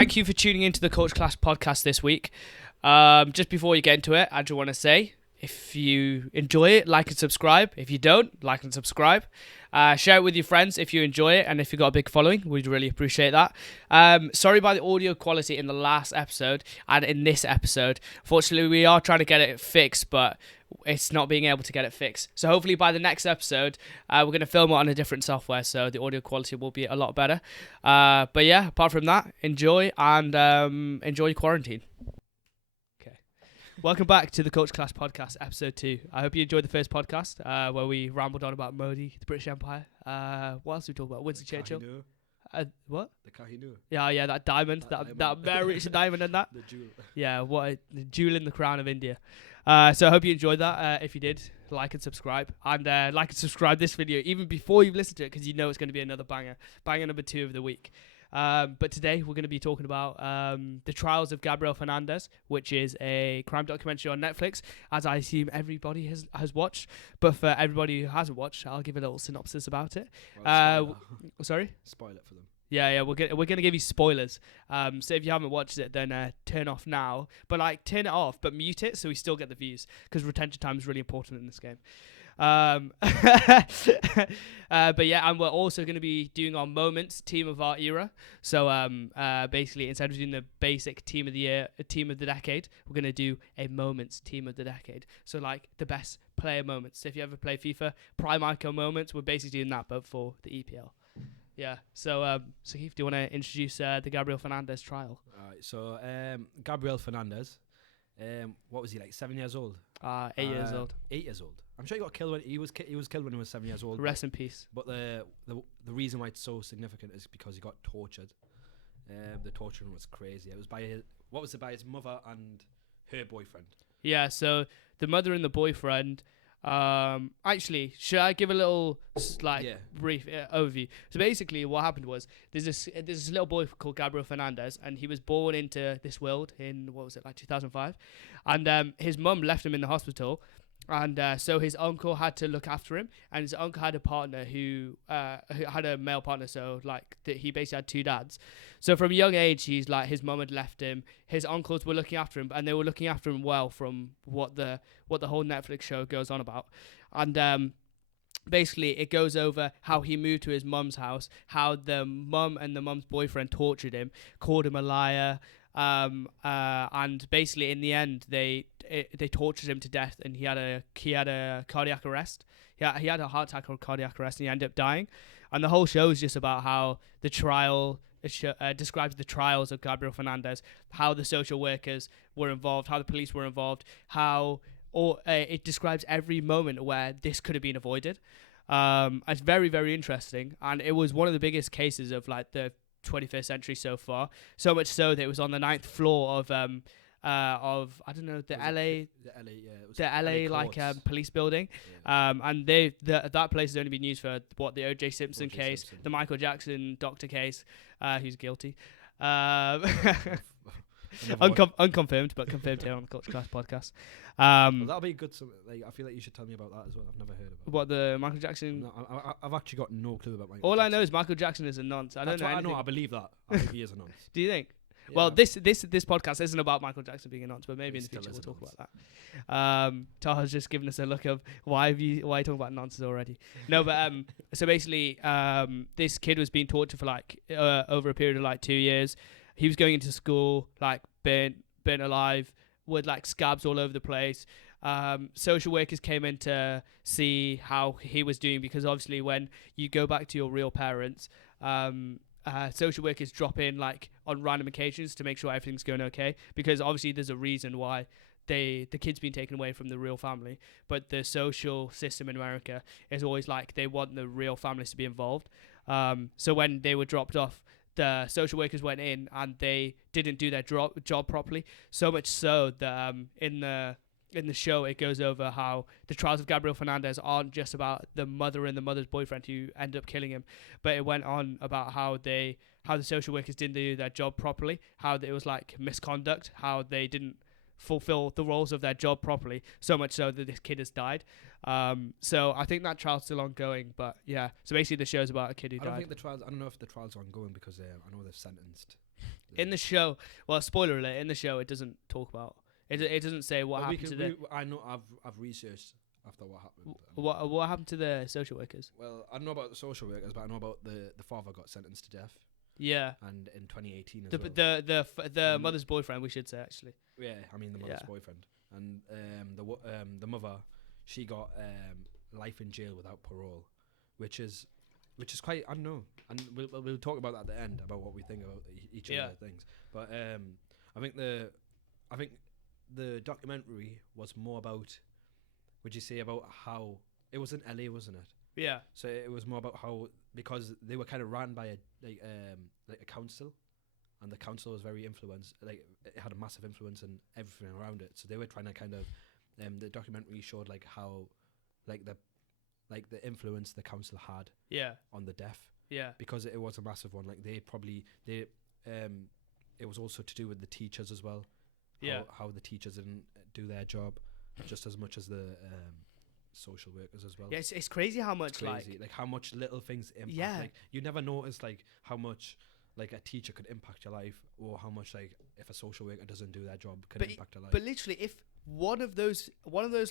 thank you for tuning into the Coach Class podcast this week. Just before you get into it, I just want to say, if you enjoy it, like and subscribe. If you don't, like and subscribe. Share it with your friends if you enjoy it, and if you've got a big following, we'd really appreciate that. Sorry about the audio quality in the last episode and in this episode. Fortunately, we are trying to get it fixed, but it's not being able to get it fixed. So hopefully by the next episode, we're going to film it on a different software, so the audio quality will be a lot better. But yeah, apart from that, enjoy and enjoy your quarantine. Welcome back to the Coach Class podcast, episode 2. I hope you enjoyed the first podcast where we rambled on about Modi, the British Empire. What else did we talk about? Winston Churchill. What? The Kahinu. Yeah, that diamond, that very rich diamond and that. The jewel. Yeah, the jewel in the crown of India. So I hope you enjoyed that. If you did, like and subscribe. And like and subscribe this video even before you've listened to it, because you know it's going to be another banger. Banger number 2 of the week. But today we're going to be talking about the Trials of Gabriel Fernandez, which is a crime documentary on Netflix, as I assume everybody has watched. But for everybody who hasn't watched, I'll give a little synopsis about it. Sorry? Spoil it for them. Yeah, we're gonna give you spoilers. So if you haven't watched it, then turn off now. But turn it off, but mute it so we still get the views, because retention time is really important in this game. But yeah, and we're also going to be doing our moments team of our era. So basically, instead of doing the basic team of the year, team of the decade, we're going to do a moments team of the decade. So the best player moments. So if you ever play FIFA, prime icon moments, we're basically doing that, but for the EPL. Yeah. So Keith, do you want to introduce the Gabriel Fernandez trial? All right. So Gabriel Fernandez, what was he, 7 years old? 8 years old. 8 years old. I'm sure he got killed when he was killed when he was 7 years old. Rest in peace. But the reason why it's so significant is because he got tortured. The torturing was crazy. It was by his mother and her boyfriend. Yeah. So the mother and the boyfriend. Actually, should I give a little brief overview? So basically, what happened was there's this little boy called Gabriel Fernandez, and he was born into this world in 2005, and his mum left him in the hospital. And so his uncle had to look after him, and his uncle had a partner who had a male partner, so he basically had 2 dads. So from a young age, his mum had left him. His uncles were looking after him, and they were looking after him well, from what the whole Netflix show goes on about. And basically, it goes over how he moved to his mum's house, how the mum and the mum's boyfriend tortured him, called him a liar. And basically in the end they tortured him to death, and he had a cardiac arrest. He had a heart attack or cardiac arrest, and he ended up dying. And the whole show is just about how the trial describes the trials of Gabriel Fernandez, how the social workers were involved, how the police were involved, how it describes every moment where this could have been avoided. It's very, very interesting, and it was one of the biggest cases of the 21st century so far, so much so that it was on the 9th floor of I don't know, the LA police building. Yeah. And that place has only been used for the O.J. Simpson case, the Michael Jackson doctor case, who's guilty. Unconfirmed, but confirmed here on the Culture Class podcast. Well, that'll be good. I feel like you should tell me about that as well. I've never heard about what the Michael Jackson. No, I've actually got no clue about Michael. All Jackson. I know is Michael Jackson is a nonce. I don't know. I know. I believe that. I think he is a nonce. Do you think? Yeah. Well, this podcast isn't about Michael Jackson being a nonce, but maybe in the future we'll talk about that. Taha's just giving us a look of why are you talking about nonsense already? No, but so basically, this kid was being tortured for over a period of 2 years. He was going into school burnt alive with scabs all over the place. Social workers came in to see how he was doing, because obviously when you go back to your real parents, social workers drop in on random occasions to make sure everything's going okay, because obviously there's a reason why the kid's been taken away from the real family. But the social system in America is always they want the real families to be involved. So when they were dropped off, the social workers went in and they didn't do their job properly. So much so that in the show it goes over how the trials of Gabriel Fernandez aren't just about the mother and the mother's boyfriend who end up killing him, but it went on about how the social workers didn't do their job properly, how it was misconduct, how they didn't fulfill the roles of their job properly, so much so that this kid has died. So I think that trial's still ongoing, but yeah. So basically the show's about a kid who died. I don't know if the trial's ongoing, because I know they've sentenced In the show, well, spoiler alert, in the show it doesn't talk about it doesn't say what happened to the I know I've researched after what happened. what happened to the social workers. Well, I don't know about the social workers, but I know about the father got sentenced to death. Yeah. And in 2018 as the mother's boyfriend, we should say, actually. Yeah, I mean the mother's boyfriend. And the mother, she got life in jail without parole, which is quite, I don't know, and we'll talk about that at the end about what we think about each of the things. But I think the documentary was more about, would you say, about how it was in LA, wasn't it? Yeah. So it was more about how, because they were kind of ran by a council, and the council was very influenced. Like, it had a massive influence on everything around it. So they were trying to kind of, the documentary showed like how, like the influence the council had. Yeah. On the death. Yeah. Because it was a massive one. Like it was also to do with the teachers as well. Yeah. How the teachers didn't do their job just as much as the social workers as well. Yeah, it's crazy how much like how much little things impact. Yeah. Like, you never notice like how much like a teacher could impact your life, or how much like if a social worker doesn't do their job can impact your life. But literally, if one of those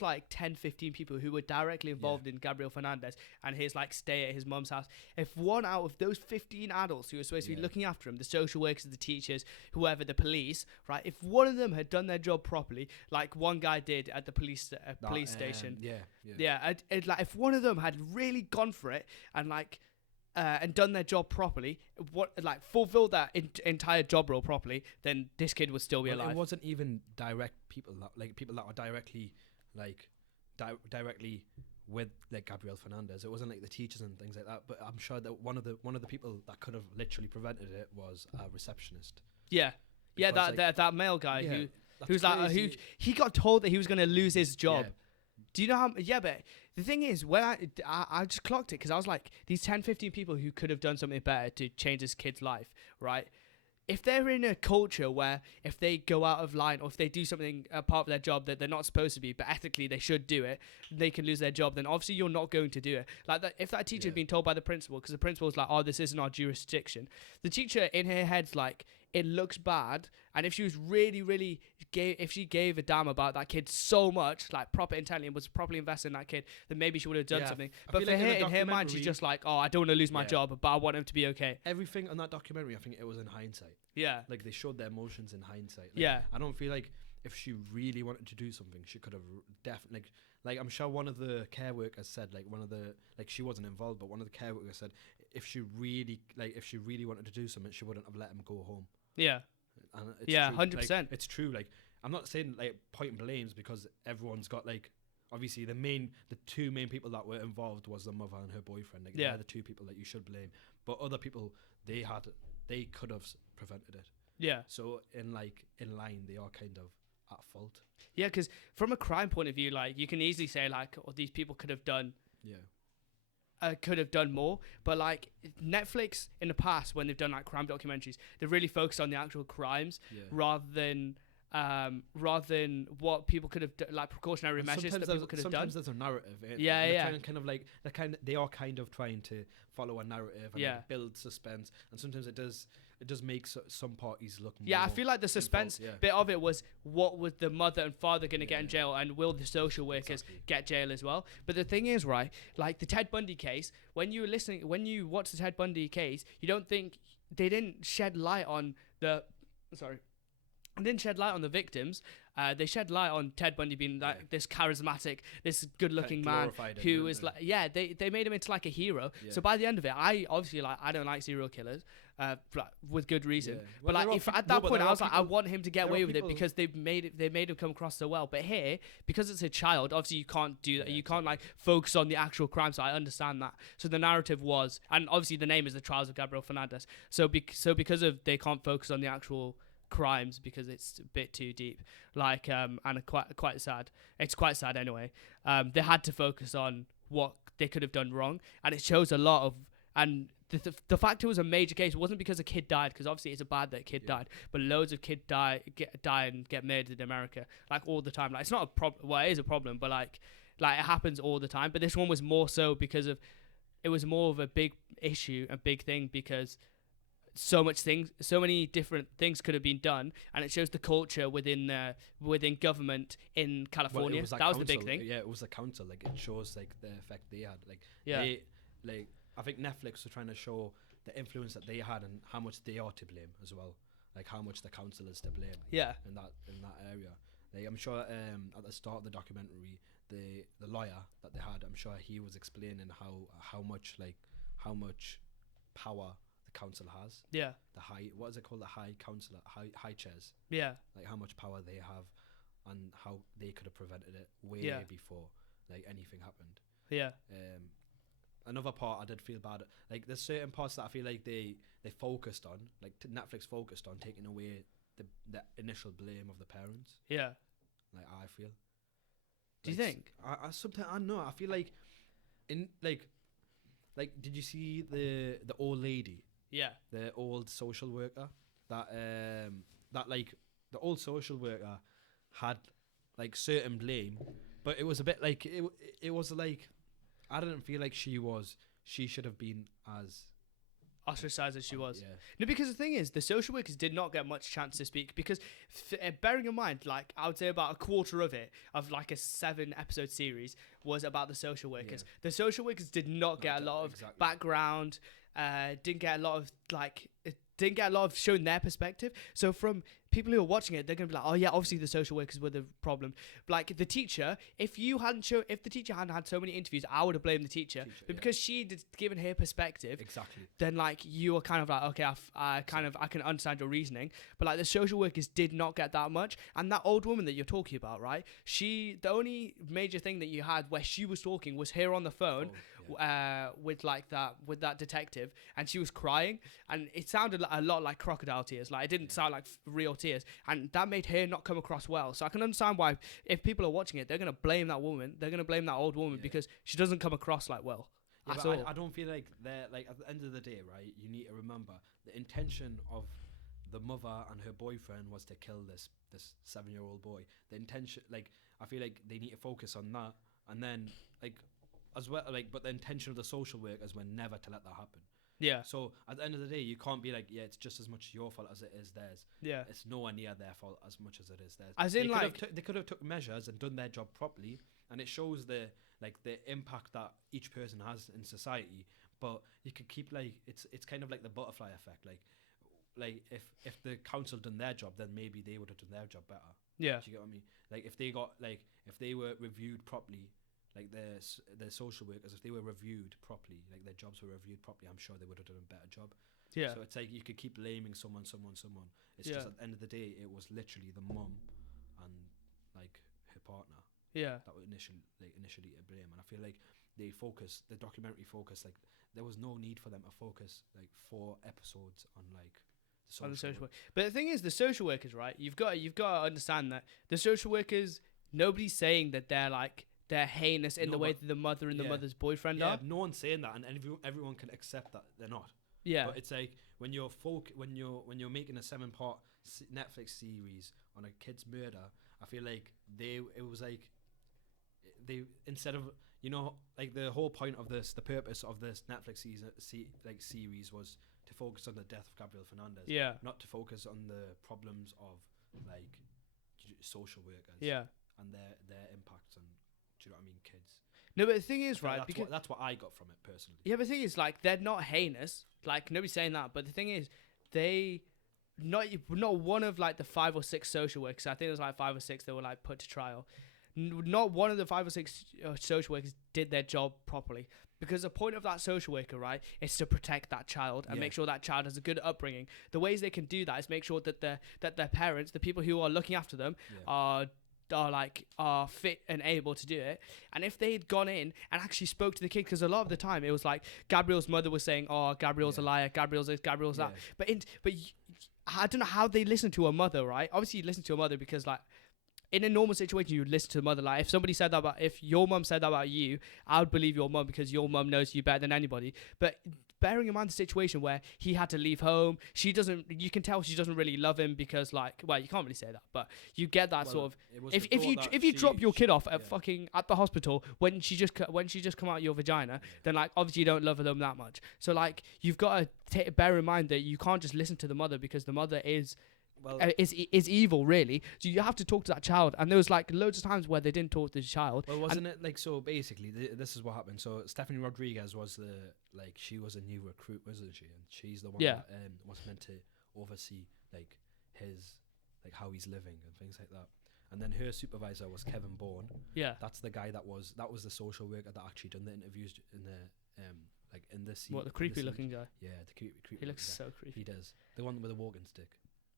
like 10, 15 people who were directly involved in Gabriel Fernandez and his like stay at his mum's house, if one out of those 15 adults who were supposed to be looking after him, the social workers, the teachers, whoever, the police, right, if one of them had done their job properly, like one guy did at the police station, like if one of them had really gone for it and like and done their job properly, fulfilled that entire job role properly, then this kid would still be alive. It wasn't even direct people that were directly with like Gabriel Fernandez. It wasn't like the teachers and things like that. But I'm sure that one of the people that could have literally prevented it was a receptionist. Yeah, because, that male guy who's crazy. like he got told that he was going to lose his job. Yeah. Do you know how? Yeah, but the thing is, when I just clocked it, because I was like, these 10, 15 people who could have done something better to change this kid's life, right? If they're in a culture where if they go out of line, or if they do something a part of their job that they're not supposed to be, but ethically they should do it, they can lose their job. Then obviously you're not going to do it. Like that, if that teacher had been told by the principal, because the principal's like, "Oh, this isn't our jurisdiction," the teacher in her head's like, "It looks bad," and if she was really if she gave a damn about that kid so much, like proper intently, and was properly invested in that kid, then maybe she would have done something. But for her, in her mind, she's just like, "Oh, I don't want to lose my job, but I want him to be okay." Everything on that documentary, I think it was in hindsight. Yeah. Like, they showed their emotions in hindsight. I don't feel like if she really wanted to do something, she could have definitely, like I'm sure one of the care workers said, she wasn't involved, but one of the care workers said if she really wanted to do something, she wouldn't have let him go home. Yeah. And it's 100%. It's true. Like, I'm not saying like pointing blames, because everyone's got like, obviously the two main people that were involved was the mother and her boyfriend. Like, they're the two people that you should blame. But other people, they could have prevented it. Yeah. So in line, they are kind of at fault. Yeah, because from a crime point of view, like, you can easily say like, "Oh, these people could have done." Could have done more, but like Netflix in the past, when they've done like crime documentaries, they've really focused on the actual crimes rather than what people could have done, like precautionary measures that people could have done. Sometimes there's a narrative. They are kind of trying to follow a narrative and like build suspense, and sometimes it does make some parties look more. Yeah, I feel like the suspense bit of it was, what was the mother and father going to get in jail, and will the social workers get jail as well? But the thing is, right, like the Ted Bundy case, when you watch the Ted Bundy case, you don't think they didn't shed light on the victims. They shed light on Ted Bundy being like this charismatic, this good-looking man who was like, they made him into like a hero. Yeah. So by the end of it, I don't like serial killers, with good reason. Yeah. Well, but like, if at that point I was like, I want him to get away with it because they made him come across so well. But here, because it's a child, obviously you can't do that. You can't like focus on the actual crime. So I understand that. So the narrative was, and obviously the name is the Trials of Gabriel Fernandez. So because of they can't focus on the actual crimes because it's a bit too deep, like and quite sad. It's quite sad anyway. They had to focus on what they could have done wrong, and it shows a lot of, and the fact it was a major case wasn't because a kid died, because obviously it's bad that a kid died, but loads of kids die and get murdered in America like all the time. Like, it's not a problem. Well, it is a problem, but like it happens all the time. But this one was more so because of, it was more of a big issue, a big thing, because so many different things could have been done, and it shows the culture within government in California. That was the big thing. Yeah, it was the council. Like, it shows like the effect they had. Like, Yeah. I think Netflix was trying to show the influence that they had and how much they are to blame as well. Like, how much the council is to blame. Yeah. In that area. Like, I'm sure at the start of the documentary, the lawyer that they had, I'm sure he was explaining how much power the council has. Yeah. The what is it called? The high council, high chairs. Yeah. Like, how much power they have, and how they could have prevented it way before like anything happened. Yeah. Another part I did feel bad. Like, there's certain parts that I feel like they focused on, like Netflix focused on taking away the initial blame of the parents. Yeah. Like, I feel. Do you think? I sometimes I know. I feel like in like did you see the old lady? Yeah. The old social worker that like the old social worker had like certain blame, but it was a bit like it was like I didn't feel like she should have been as ostracized as she was. Yeah. No, because the thing is, the social workers did not get much chance to speak because, bearing in mind, like, I would say about a quarter of like a 7-episode series was about the social workers. Yeah. The social workers did not get a lot of background, didn't get a lot of showing their perspective. So from people who are watching it, they're going to be like, oh yeah, obviously the social workers were the problem. Like, the teacher, if the teacher hadn't had so many interviews, I would have blamed the teacher. But because she did given her perspective, then like you are kind of like, okay, I can understand your reasoning. But like the social workers did not get that much. And that old woman that you're talking about, right? The only major thing that you had where she was talking was her on the phone. With that detective, and she was crying, and it sounded a lot like crocodile tears. Like, it didn't sound like real tears, and that made her not come across well. So I can understand why, if people are watching it, they're gonna blame that woman. They're gonna blame that old woman because she doesn't come across like well. At all. I don't feel like they're like, at the end of the day, right? You need to remember the intention of the mother and her boyfriend was to kill this 7-year-old boy. The intention, like, I feel like they need to focus on that, and then like. As well, like, but the intention of the social workers were never to let that happen. Yeah. So at the end of the day, you can't be like, yeah, it's just as much your fault as it is theirs. Yeah. It's nowhere near their fault as much as it is theirs. As in, they could have took measures and done their job properly, and it shows the impact that each person has in society. But you could keep like it's kind of like the butterfly effect. Like if the council done their job, then maybe they would have done their job better. Yeah. Do you get what I mean? Like, if they were reviewed properly. Like, the social workers, if they were reviewed properly, like their jobs were reviewed properly, I'm sure they would have done a better job. Yeah. So it's like you could keep blaming someone. It's just at the end of the day, it was literally the mum and like her partner. Yeah. That were initially to blame, and I feel like the documentary focused, like there was no need for them to focus like 4 episodes on like the social work. But the thing is, the social workers, right? You've got to understand that the social workers, nobody's saying that they're heinous in the way that the mother and the mother's boyfriend are. No one's saying that, and everyone can accept that they're not. Yeah. But it's like when you're making a 7-part Netflix series on a kid's murder, I feel like instead of, you know, like the whole point of this, the purpose of this Netflix series was to focus on the death of Gabriel Fernandez. Yeah. Not to focus on the problems of like social workers. Yeah. And their impacts on, do you know what I mean, kids. No, but the thing is, right, that's what I got from it personally. Yeah, but the thing is, like, they're not heinous. Like, nobody's saying that. But the thing is, not one of like the 5 or 6 social workers. I think there was like 5 or 6 that were like put to trial. Not one of the 5 or 6 social workers did their job properly. Because the point of that social worker, right, is to protect that child and make sure that child has a good upbringing. The ways they can do that is make sure that their parents, the people who are looking after them, are fit and able to do it. And if they had gone in and actually spoke to the kid, because a lot of the time it was like Gabriel's mother was saying, oh, Gabriel's a liar, Gabriel's this, Gabriel's that. But I don't know how they listen to a mother, right? Obviously you listen to a mother because, like, in a normal situation you would listen to a mother. Like, if your mum said that about you, I would believe your mum because your mum knows you better than anybody. But bearing in mind the situation where he had to leave home. You can tell she doesn't really love him because like, well, you can't really say that, but you get that sort of, if you drop your kid off at at the hospital when she just come out your vagina, then like obviously you don't love them that much. So like you've got to bear in mind that you can't just listen to the mother because the mother is evil, really. So you have to talk to that child. And there was like loads of times where they didn't talk to the child. Well, wasn't it like, so basically this is what happened. So Stephanie Rodriguez was she was a new recruit, wasn't she? And she's the one that was meant to oversee like his, like how he's living and things like that. And then her supervisor was Kevin Bourne. Yeah, that's the guy that was the social worker that actually done the interviews in the like in this scene. What, the creepy looking guy? Yeah, the creepy. He looks guy. so creepy. He does. The one with the walking stick.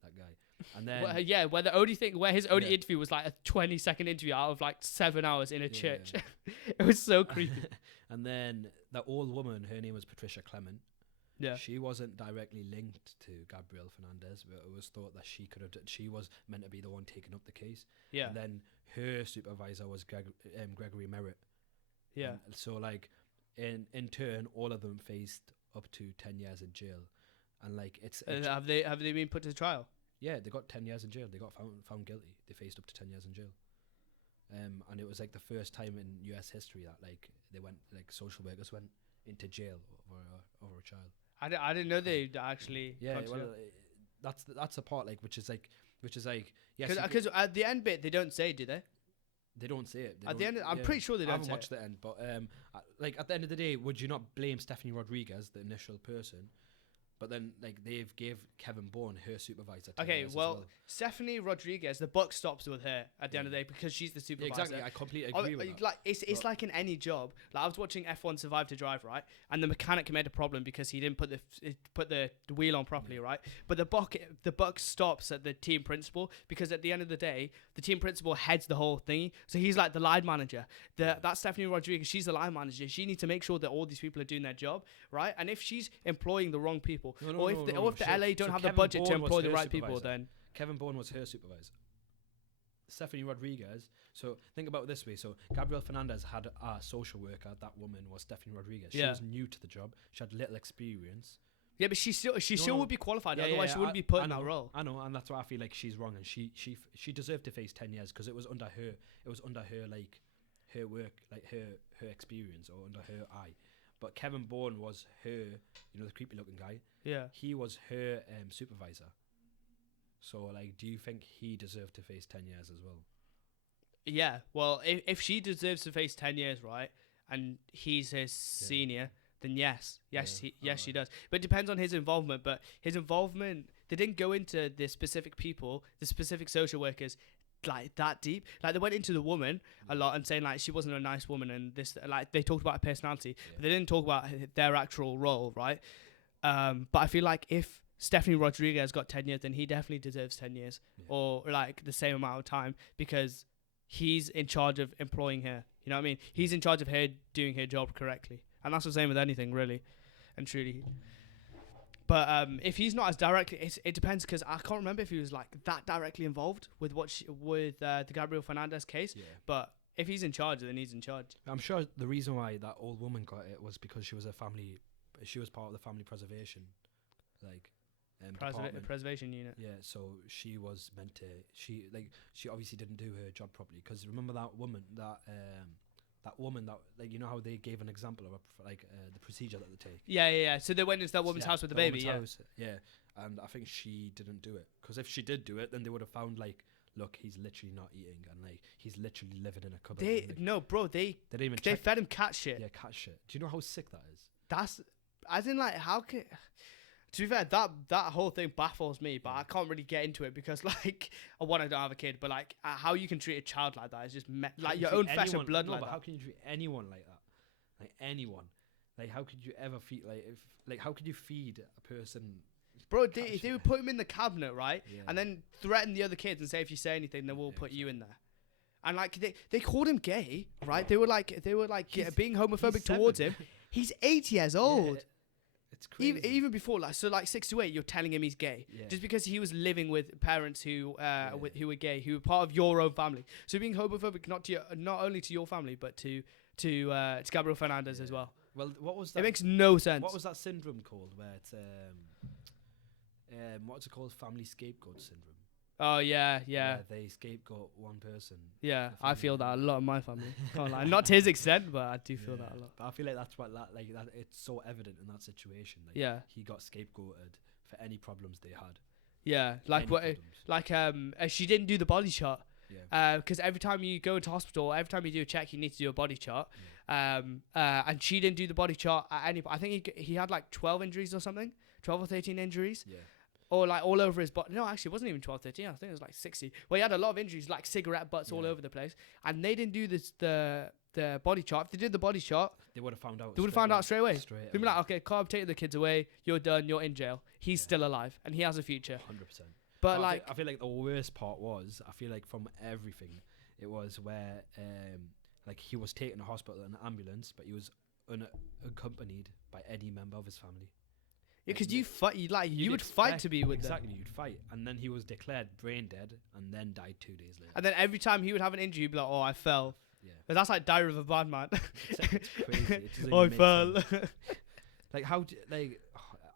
That guy. And then where his only interview was like a 20-second interview out of like 7 hours in a church. It was so creepy. And then that old woman, her name was Patricia Clement. Yeah. She wasn't directly linked to Gabriel Fernandez, but it was thought that she was meant to be the one taking up the case. Yeah. And then her supervisor was Gregory Merritt. Yeah. And so like in turn, all of them faced up to 10 years in jail. And like have they been put to trial? Yeah, they got 10 years in jail. They got found guilty. They faced up to 10 years in jail. And it was like the first time in US history that like they went, like social workers went into jail over a child. I didn't know they actually. Yeah, well, that's the part like which is like yes. Because at the end bit they don't say, do they? They don't say it. At the end, I'm pretty sure they don't. I haven't watched the end, but like at the end of the day, would you not blame Stephanie Rodriguez, the initial person? But then, like, they've gave Kevin Bourne, her supervisor. Okay, well, Stephanie Rodriguez, the buck stops with her at the end of the day because she's the supervisor. Yeah, exactly, I completely agree with that. Like, it's like in any job. Like, I was watching F1 Survive to Drive, right? And the mechanic made a problem because he didn't put the wheel on properly, right? But the buck stops at the team principal because at the end of the day, the team principal heads the whole thing. So he's like the line manager. That's Stephanie Rodriguez. She's the line manager. She needs to make sure that all these people are doing their job, right? And if she's employing the wrong people, if the LA don't have the budget to employ the right people, then Kevin Bourne was her supervisor. Stephanie Rodriguez. So think about it this way. So Gabriel Fernandez had a social worker. That woman was Stephanie Rodriguez. She was new to the job. She had little experience. Yeah, but she still would be qualified. Otherwise, she wouldn't be put in that role. I know, and that's why I feel like she's wrong, and she deserved to face 10 years because it was under her. It was under her like her work, like her experience, or under her eye. But Kevin Bourne was her, the creepy looking guy. Yeah. He was her supervisor. So, like, do you think he deserved to face 10 years as well? Yeah. Well, if she deserves to face 10 years, right, and he's his senior, then yes, she does. But it depends on his involvement. But his involvement, they didn't go into the specific people, the specific social workers, like that deep. Like they went into the woman a lot and saying like she wasn't a nice woman and this, like they talked about her personality, but they didn't talk about their actual role, right? But I feel like if Stephanie Rodriguez got 10 years, then he definitely deserves 10 years or like the same amount of time because he's in charge of employing her. You know what I mean? He's in charge of her doing her job correctly, and that's the same with anything, really and truly. But if he's not as directly, it depends because I can't remember if he was like that directly involved with the Gabriel Fernandez case. Yeah. But if he's in charge, then he's in charge. I'm sure the reason why that old woman got it was because she was part of the family preservation, like preservation unit. Yeah, so she was meant to. She obviously didn't do her job properly because remember that woman that like how they gave an example of the procedure that they take. Yeah. So they went into that woman's house with the baby. Yeah, and I think she didn't do it because if she did do it, then they would have found like, look, he's literally not eating and like he's literally living in a cupboard. They fed him cat shit. Yeah, cat shit. Do you know how sick that is? That's as in like how can. To be fair, that whole thing baffles me, but I can't really get into it because, like, I don't have a kid, but, like, how you can treat a child like that is just, like, your own flesh and blood like that. How can you treat anyone like that? Like, anyone. Like, how could you ever feed, how could you feed a person? Bro, they would put him in the cabinet, right? Yeah. And then threaten the other kids and say, if you say anything, then we'll put you in there. And, like, they called him gay, right? They were like being homophobic towards him. He's 8 years old. Yeah. It's crazy. Even before, like 6 to 8, you're telling him he's gay just because he was living with parents who were gay, who were part of your own family. So being homophobic not only to your family but to Gabriel Fernandez as well. Well, what was that? It makes no sense. What was that syndrome called? Where it's what's it called? Family scapegoat syndrome. Oh yeah. Where they scapegoat one person. Yeah, I feel that a lot in my family. Can't lie. Not to his extent, but I do feel that a lot. But I feel like that's what that it's so evident in that situation. Like, Yeah. he got scapegoated for any problems they had. Yeah, like what? Like she didn't do the body chart. Yeah. Because every time you go into hospital, every time you do a check, you need to do a body chart. And she didn't do the body chart at any. I think he had like 12 injuries or something, 12 or 13 injuries. Yeah. Or like all over his body. No, actually, it wasn't even 12, 13. I think it was like 60. Well, he had a lot of injuries, like cigarette butts all over the place. And they didn't do the body chart. If they did the body chart, they would have found out. They would have found out straight away. They'd be like, okay, Carb, take the kids away. You're done. You're in jail. He's still alive, and he has a future. 100%. But like, I feel like the worst part was, I feel like from everything, it was where like he was taken to hospital in an ambulance, but he was unaccompanied by any member of his family. Yeah, because you fight. You would fight to be with them. Exactly, you'd fight, and then he was declared brain dead, and then died 2 days later. And then every time he would have an injury, he'd be like, "Oh, I fell." Yeah, but that's like Diary of a Bad Man. It's crazy. It doesn't I even make fell. sense. Like how?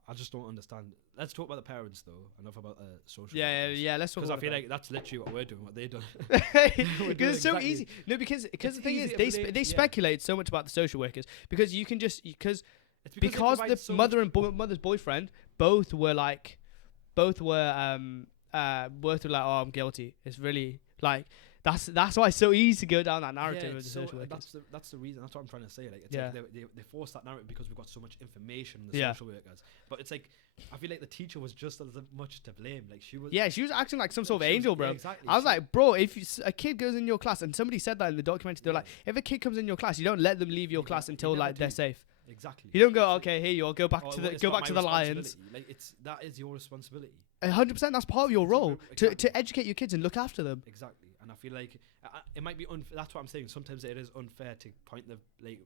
I just don't understand. Let's talk about the parents though. Enough about social. Yeah. Let's talk about. Because I feel like that's literally what we're doing. What they done. Because it's so easy. No, because the thing is, they speculate so much about the social workers because you can just because the mother and mother's boyfriend both were like, oh, I'm guilty. It's really like that's why it's so easy to go down that narrative of the social workers. That's the reason. That's what I'm trying to say. Like, it's Yeah. like they force that narrative because we've got so much information in the social workers. But it's like I feel like the teacher was just as much to blame. Like she was. Yeah, she was acting like some sort of angel, bro. Yeah, exactly. I was like, bro, if a kid goes in your class, and somebody said that in the documentary, they're like, if a kid comes in your class, you don't let them leave your class until like they're safe. Exactly. You don't go, okay, here you are, go back to the Lions. Like that is your responsibility. 100%. That's part of your role to educate your kids and look after them. Exactly. And I feel like it might be unfair. That's what I'm saying. Sometimes it is unfair to point the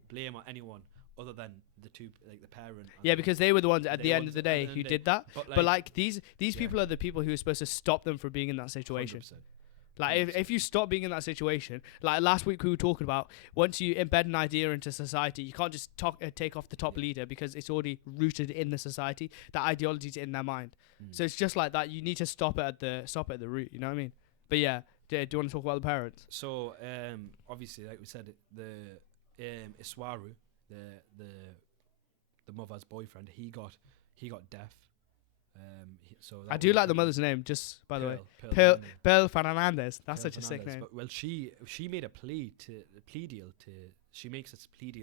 blame on anyone other than the two, like the parent. Yeah, because they were the ones at the end of the day who did that. But like these people are the people who are supposed to stop them from being in that situation. 100%. Like if you stop being in that situation, like last week we were talking about, once you embed an idea into society, you can't just take off the top leader because it's already rooted in the society. That ideology's in their mind. So it's just like that. You need to stop it at the root. You know what I mean? But yeah, do you want to talk about the parents? So obviously, like we said, the Iswaru, the mother's boyfriend, he got deaf. I do like the mother's name, just by the way. Pearl Fernandez. That's such a sick name. But, well, she made a plea deal to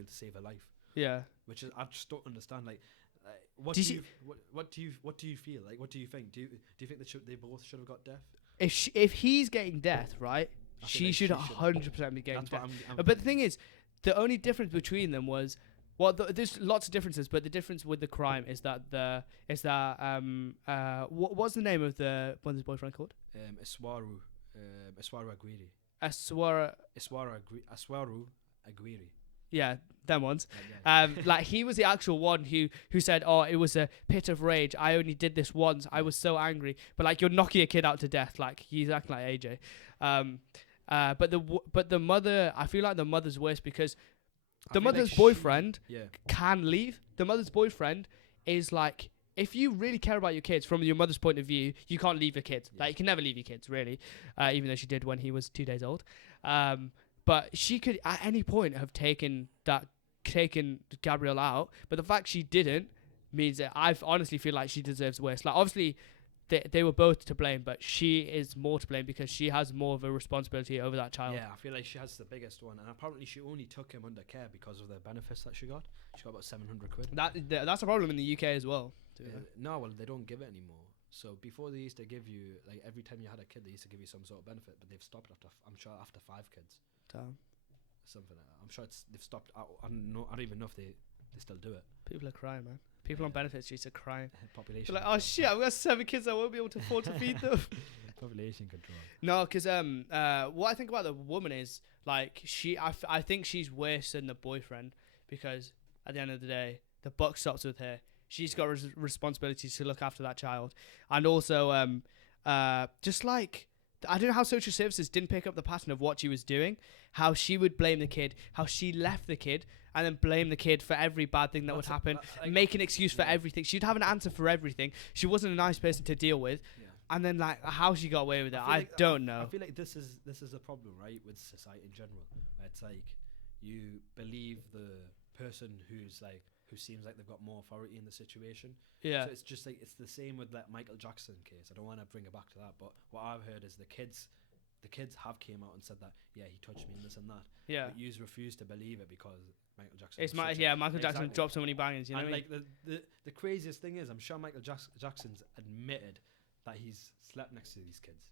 save her life. Yeah. Which is, I just don't understand. Like, what do you feel? Like, what do you think? Do you think they both should have got deaf? If he's getting death, right, she should 100% be getting death. But the thing is, the only difference between them was. Well, there's lots of differences, but the difference with the crime is that what's the name of the mother's boyfriend called? Iswaru Aguirre. Iswaru Aguirre. Yeah, them ones. Like he was the actual one who said, "Oh, it was a pit of rage. I only did this once. I was so angry." But like you're knocking a kid out to death. Like he's acting like AJ. But the mother, I feel like the mother's worse because. The mother's boyfriend can leave. The mother's boyfriend is like, if you really care about your kids from your mother's point of view, you can't leave your kids. Like, you can never leave your kids, really. Even though she did when he was 2 days old. But she could, at any point, have taken Gabriel out. But the fact she didn't means that I honestly feel like she deserves worse. Like, obviously, they were both to blame, but she is more to blame because she has more of a responsibility over that child. Yeah, I feel like she has the biggest one, and apparently she only took him under care because of the benefits that she got. She got about 700 quid. That's a problem in the UK as well. No, well, they don't give it anymore. So before they used to give you, like every time you had a kid, they used to give you some sort of benefit, but they've stopped after 5 kids. Damn. Something like that. I'm sure they've stopped. I don't even know if they still do it. People are crying, man. People on benefits used to cry. Population. They're like, oh shit, I've got 7 kids. I won't be able to afford to feed them. Population control. No, because what I think about the woman is like I think she's worse than the boyfriend because at the end of the day, the buck stops with her. She's got responsibilities to look after that child, and also just like I don't know how social services didn't pick up the pattern of what she was doing, how she would blame the kid, how she left the kid, and then blame the kid for every bad thing that would happen, make an excuse for everything. She'd have an answer for everything. She wasn't a nice person to deal with. Yeah. And then, like, how she got away with it, I don't know. I feel like this is a problem, right, with society in general. Where it's like you believe the person who seems like they've got more authority in the situation. Yeah. So it's just like it's the same with that Michael Jackson case. I don't want to bring it back to that, but what I've heard is the kids have came out and said that he touched me and this and that. Yeah. But you refuse to believe it because Michael Jackson. It's Michael Jackson dropped so many bangers. You know, and like the craziest thing is, I'm sure Michael Jackson's admitted that he's slept next to these kids.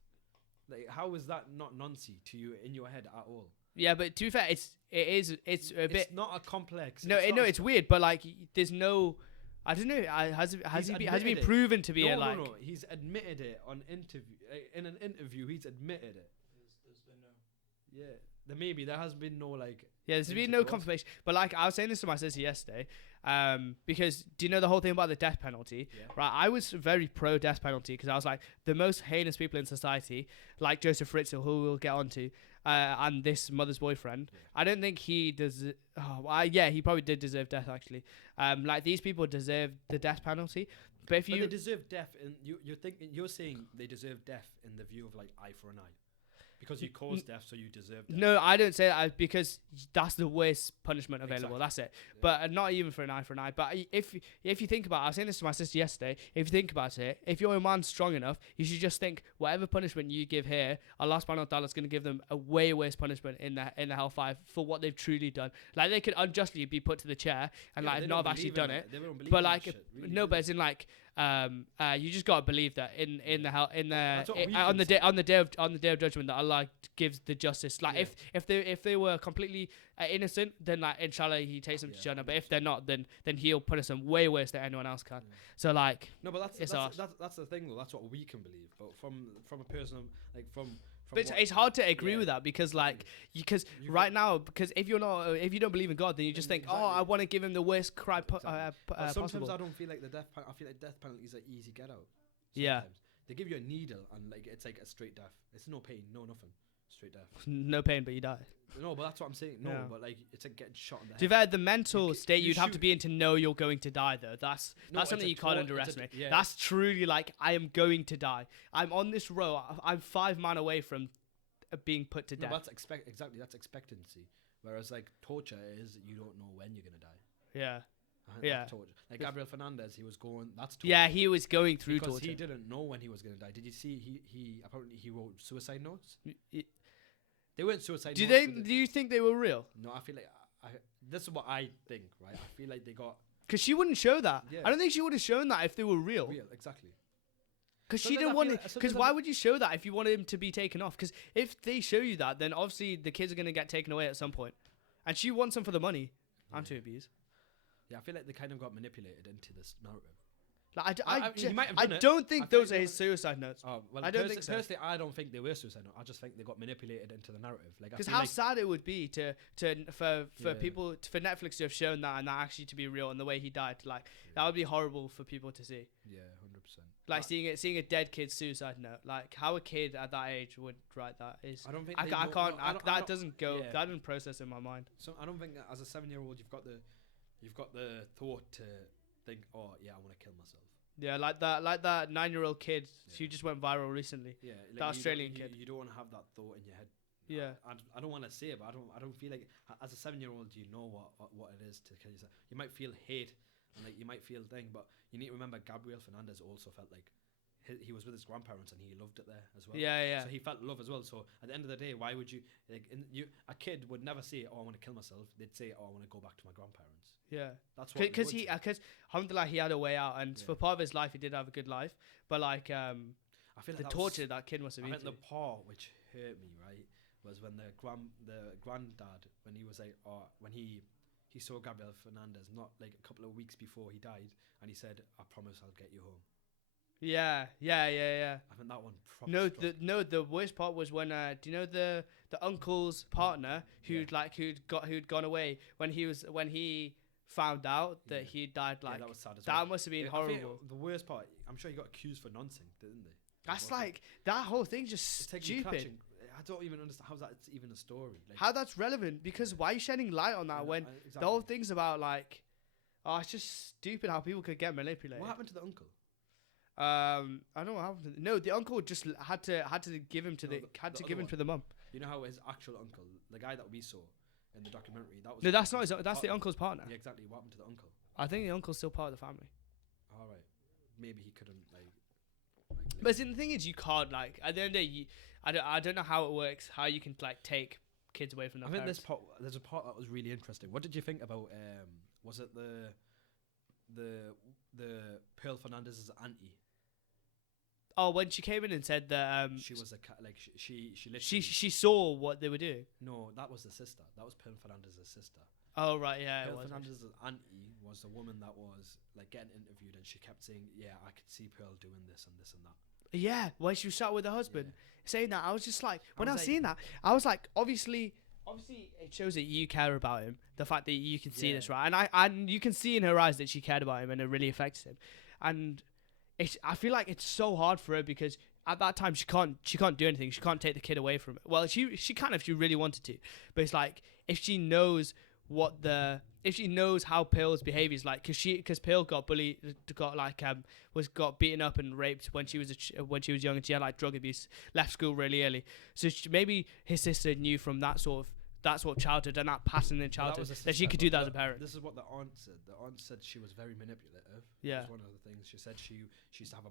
Like, how is that not nonsense to you in your head at all? Yeah, but to be fair, it's a bit. It's not a complex. No, it's weird, but like, there's no. I don't know. Has he been proven to be like? No. He's admitted it on interview. In an interview, he's admitted it. There's been no. Yeah, there has been no like. Yeah, there's been no confirmation. But like, I was saying this to my sister yesterday, because do you know the whole thing about the death penalty? Yeah. Right, I was very pro death penalty because I was like, the most heinous people in society, like Josef Fritzel, who we'll get onto, and this mother's boyfriend. Yeah. I don't think he does. He probably did deserve death actually. Like, these people deserve the death penalty. But they deserve death, and you're saying they deserve death in the view of like eye for an eye. Because you caused death, so you deserve death. No, I don't say that because that's the worst punishment available. Exactly. That's it. Yeah. But not even for an eye for an eye. But if you think about it, I was saying this to my sister yesterday, if you think about it, if you're a man strong enough, you should just think, whatever punishment you give here, Allah subhanahu wa ta'ala is going to give them a way worse punishment in the hellfire for what they've truly done. Like, they could unjustly be put to the chair and like not have actually done it. But like, no, but it's in like, you just gotta believe that on the day of judgment that Allah gives the justice. Like, if they were completely innocent, then like inshallah he takes them to Jannah. But if they're not, then he'll punish them way worse than anyone else can. Yeah. So like, no, but that's the thing though. That's what we can believe. But from a person like from. But it's hard to agree with that because like right now, because if you don't believe in God, then you just think, exactly. I want to give him the worst crime sometimes possible. I don't feel like I feel like death penalty is an easy get out. Sometimes. Yeah, they give you a needle and like it's like a straight death. It's no pain, no nothing, straight death. No pain, but you die. No, but that's what I'm saying. No, but like it's like getting shot in the head. To be fair, the mental state you'd have to be in to know you're going to die, though. That's something you can't underestimate. That's truly like, I am going to die. I'm on this row. I'm 5 man away from being put to death. That's that's expectancy. Whereas like torture is you don't know when you're gonna die. Yeah. That's torture. Like Gabriel Fernandez, he was going. That's torture. Yeah, he was going through because torture. He didn't know when he was gonna die. Did you see? He apparently he wrote suicide notes. They weren't suicide notes. Do you think they were real? No, I feel like this is what I think. Right, I feel like they got. Because she wouldn't show that. Yeah. I don't think she would have shown that if they were real. Real, exactly. Because she didn't want it. Because why would you show that if you wanted him to be taken off? Because if they show you that, then obviously the kids are going to get taken away at some point. And she wants them for the money and to abuse. Yeah, I feel like they kind of got manipulated into this narrative. Like, I don't think those are his suicide notes. Oh, well, I don't think so. Personally, I don't think they were suicide notes. I just think they got manipulated into the narrative. Because how sad it would be for people, for Netflix to have shown that and that actually to be real and the way he died. Like, that would be horrible for people to see. Yeah, 100%. Like, seeing a dead kid's suicide note. Like, how a kid at that age would write that is. I don't think that doesn't go. Yeah. That doesn't process in my mind. So I don't think that as a 7-year-old you've got the thought to think, oh yeah, I want to kill myself. Yeah, like that 9-year-old kid who just went viral recently. Yeah, like that Australian kid. You don't want to have that thought in your head. Yeah, I don't want to say it, but I don't feel like as a 7-year-old you know what it is to kill yourself. You might feel hate and like you might feel thing, but you need to remember Gabriel Fernandez also felt like he was with his grandparents and he loved it there as well. Yeah. So he felt love as well. So at the end of the day, why would you a kid would never say, "Oh, I want to kill myself." They'd say, "Oh, I want to go back to my grandparents." Yeah, that's what because alhamdulillah he had a way out, and for part of his life he did have a good life. But like, I feel like the torture that kid must have been. I think the part which hurt me right was when the granddad when he was like, when he saw Gabriel Fernandez not like a couple of weeks before he died, and he said, "I promise I'll get you home." Yeah. I think that one. The worst part was when do you know the uncle's partner who'd gone away when he found out that he died. Like, that was sad as well. That must have been horrible. The worst part, I'm sure he got accused for nonsense, didn't they? That's like that whole thing's just stupid. I don't even understand how that's even a story. Like, how that's relevant? Because why are you shedding light on that when exactly. the whole thing's about like, oh, it's just stupid how people could get manipulated. What happened to the uncle? I don't know what happened. No, the uncle just had to give him to give him to the mum. You know how his actual uncle, the guy that we saw in the documentary, that was no, that's not his. That's the uncle's partner. Yeah, exactly. What happened to the uncle? I think the uncle's still part of the family. All right, maybe he couldn't like. But see, the thing is, you can't like at the end of the day. I don't know how it works. How you can like take kids away from their parents. I think there's a part that was really interesting. What did you think about? Was it the Pearl Fernandez's auntie? Oh, when she came in and said that she was she saw what they were doing. No, that was the sister. That was Pearl Fernandez's sister. Oh right, yeah. Pearl Fernandez's auntie was a woman that was like getting interviewed, and she kept saying, "Yeah, I could see Pearl doing this and this and that." Yeah, when she was sat with her husband, saying that, I was just like, when I was seeing that, I was like, obviously, it shows that you care about him. The fact that you can see this, right? And you can see in her eyes that she cared about him, and it really affects him. And I feel like it's so hard for her because at that time she can't do anything. She can't take the kid away from it. Well, she can if she really wanted to, but it's like if she knows how Pearl's behavior is like, because Pearl got bullied, got beaten up and raped when she was young, and she had like drug abuse, left school really early. So maybe his sister knew from that sort of childhood and that pattern in childhood that she could do that as a parent. This is what the aunt said. The aunt said she was very manipulative. Yeah, that was one of the things she said. She used to have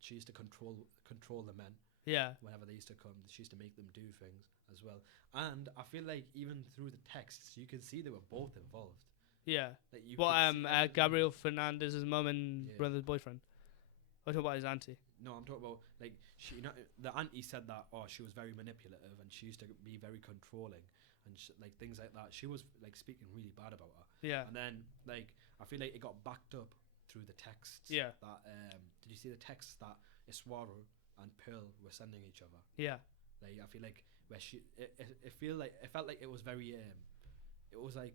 she used to control the men. Yeah. Whenever they used to come, she used to make them do things as well. And I feel like even through the texts, you can see they were both involved. Yeah. Like Gabriel Fernandez's mum and brother's boyfriend. I'm talking about his auntie. No, I'm talking about like the auntie said that she was very manipulative and she used to be very controlling and like things like that. She was like speaking really bad about her. Yeah. And then like I feel like it got backed up through the texts. Yeah. That did you see the texts that Iswaro and Pearl were sending each other? Yeah. Like I feel like where it felt like it was very it was like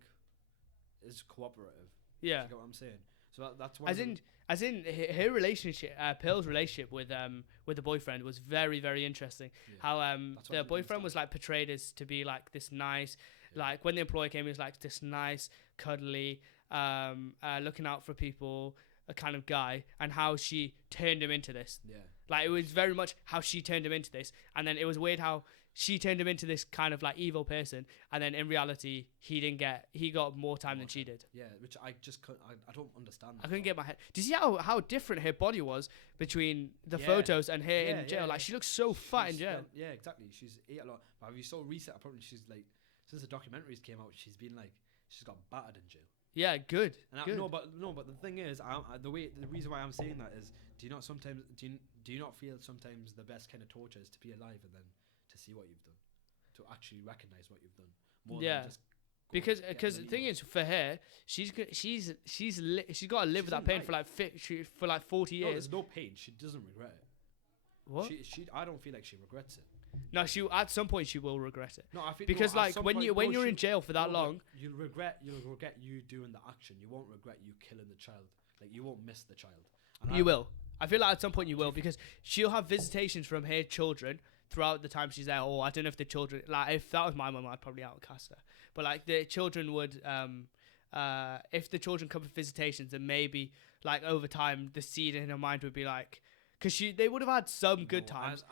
it's cooperative. Yeah. You get what I'm saying? So that's one as in her relationship, Pearl's relationship with the boyfriend was very, very interesting. Yeah. How the boyfriend was like portrayed as to be like this nice, like when the employer came, he was like this nice, cuddly, looking out for people, a kind of guy, and how she turned him into this. Yeah. Like it was very much how she turned him into this, and then it was weird how she turned him into this kind of like evil person, and then in reality he got more time than she did. Yeah, which I just couldn't. I don't understand that. I couldn't get my head. Do you see how different her body was between the photos and her in jail? Like she looks so fat in jail. Yeah, exactly. She's ate a lot. But have you saw recent? Apparently, she's like since the documentaries came out, she's got battered in jail. Yeah, good. And good. But the thing is, the reason why I'm saying that is, do you not feel sometimes the best kind of torture is to be alive and then to see what you've done, to actually recognize what you've done, more than just because the thing is, for her, she's got to live with that pain for like 40 years. No, there's no pain. She doesn't regret it. What? I don't feel like she regrets it. No, at some point she will regret it. No, I think because like when you're in jail for that long, you'll regret you doing the action. You won't regret you killing the child. Like you won't miss the child. And you will. I feel like at some point you will, because she'll have visitations from her children throughout the time she's there. Or I don't know if the children, like if that was my mum, I'd probably outcast her. But like the children would, if the children come for visitations, then maybe like over time the seed in her mind would be like, because they would have had some good times.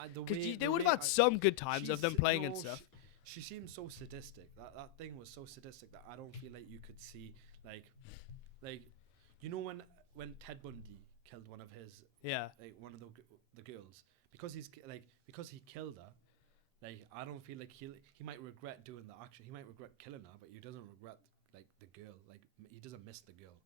They would have had some good times of them playing and stuff. She seems so sadistic. That thing was so sadistic that I don't feel like you could see like you know when Ted Bundy killed one of his one of the girls because he killed her. Like I don't feel like he might regret doing the action. He might regret killing her, but he doesn't regret like the girl. Like he doesn't miss the girl.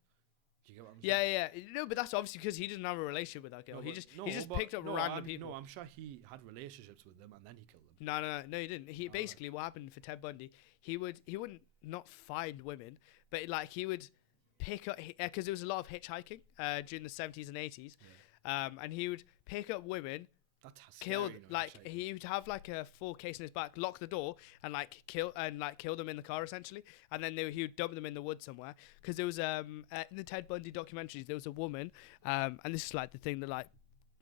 Do you get what I'm saying? Yeah. No, but that's obviously because he doesn't have a relationship with that girl. He just picked up random people. No, I'm sure he had relationships with them and then he killed them. No, he didn't. He basically what happened for Ted Bundy, he wouldn't not find women, but like he would pick up, because there was a lot of hitchhiking during the 70s and 80s, and he would pick up women. That's killed like he would have like a full case in his back, lock the door, and kill them in the car essentially, and then he would dump them in the woods somewhere. Because there was in the Ted Bundy documentaries there was a woman, and this is like the thing that like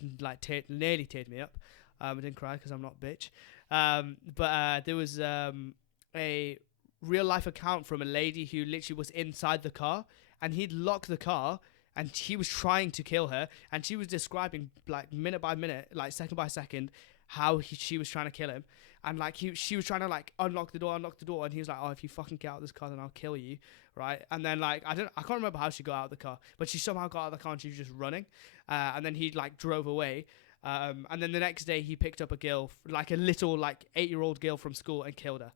nearly teared me up. I didn't cry because I'm not a bitch. But there was a real life account from a lady who literally was inside the car, and he'd locked the car, and he was trying to kill her, and she was describing like minute by minute, like second by second, how she was trying to kill him. And like she was trying to like unlock the door, and he was like, "Oh, if you fucking get out of this car, then I'll kill you," right? And then like I can't remember how she got out of the car, but she somehow got out of the car and she was just running, and then he like drove away. And then the next day he picked up a girl, like a little like 8-year-old girl from school, and killed her.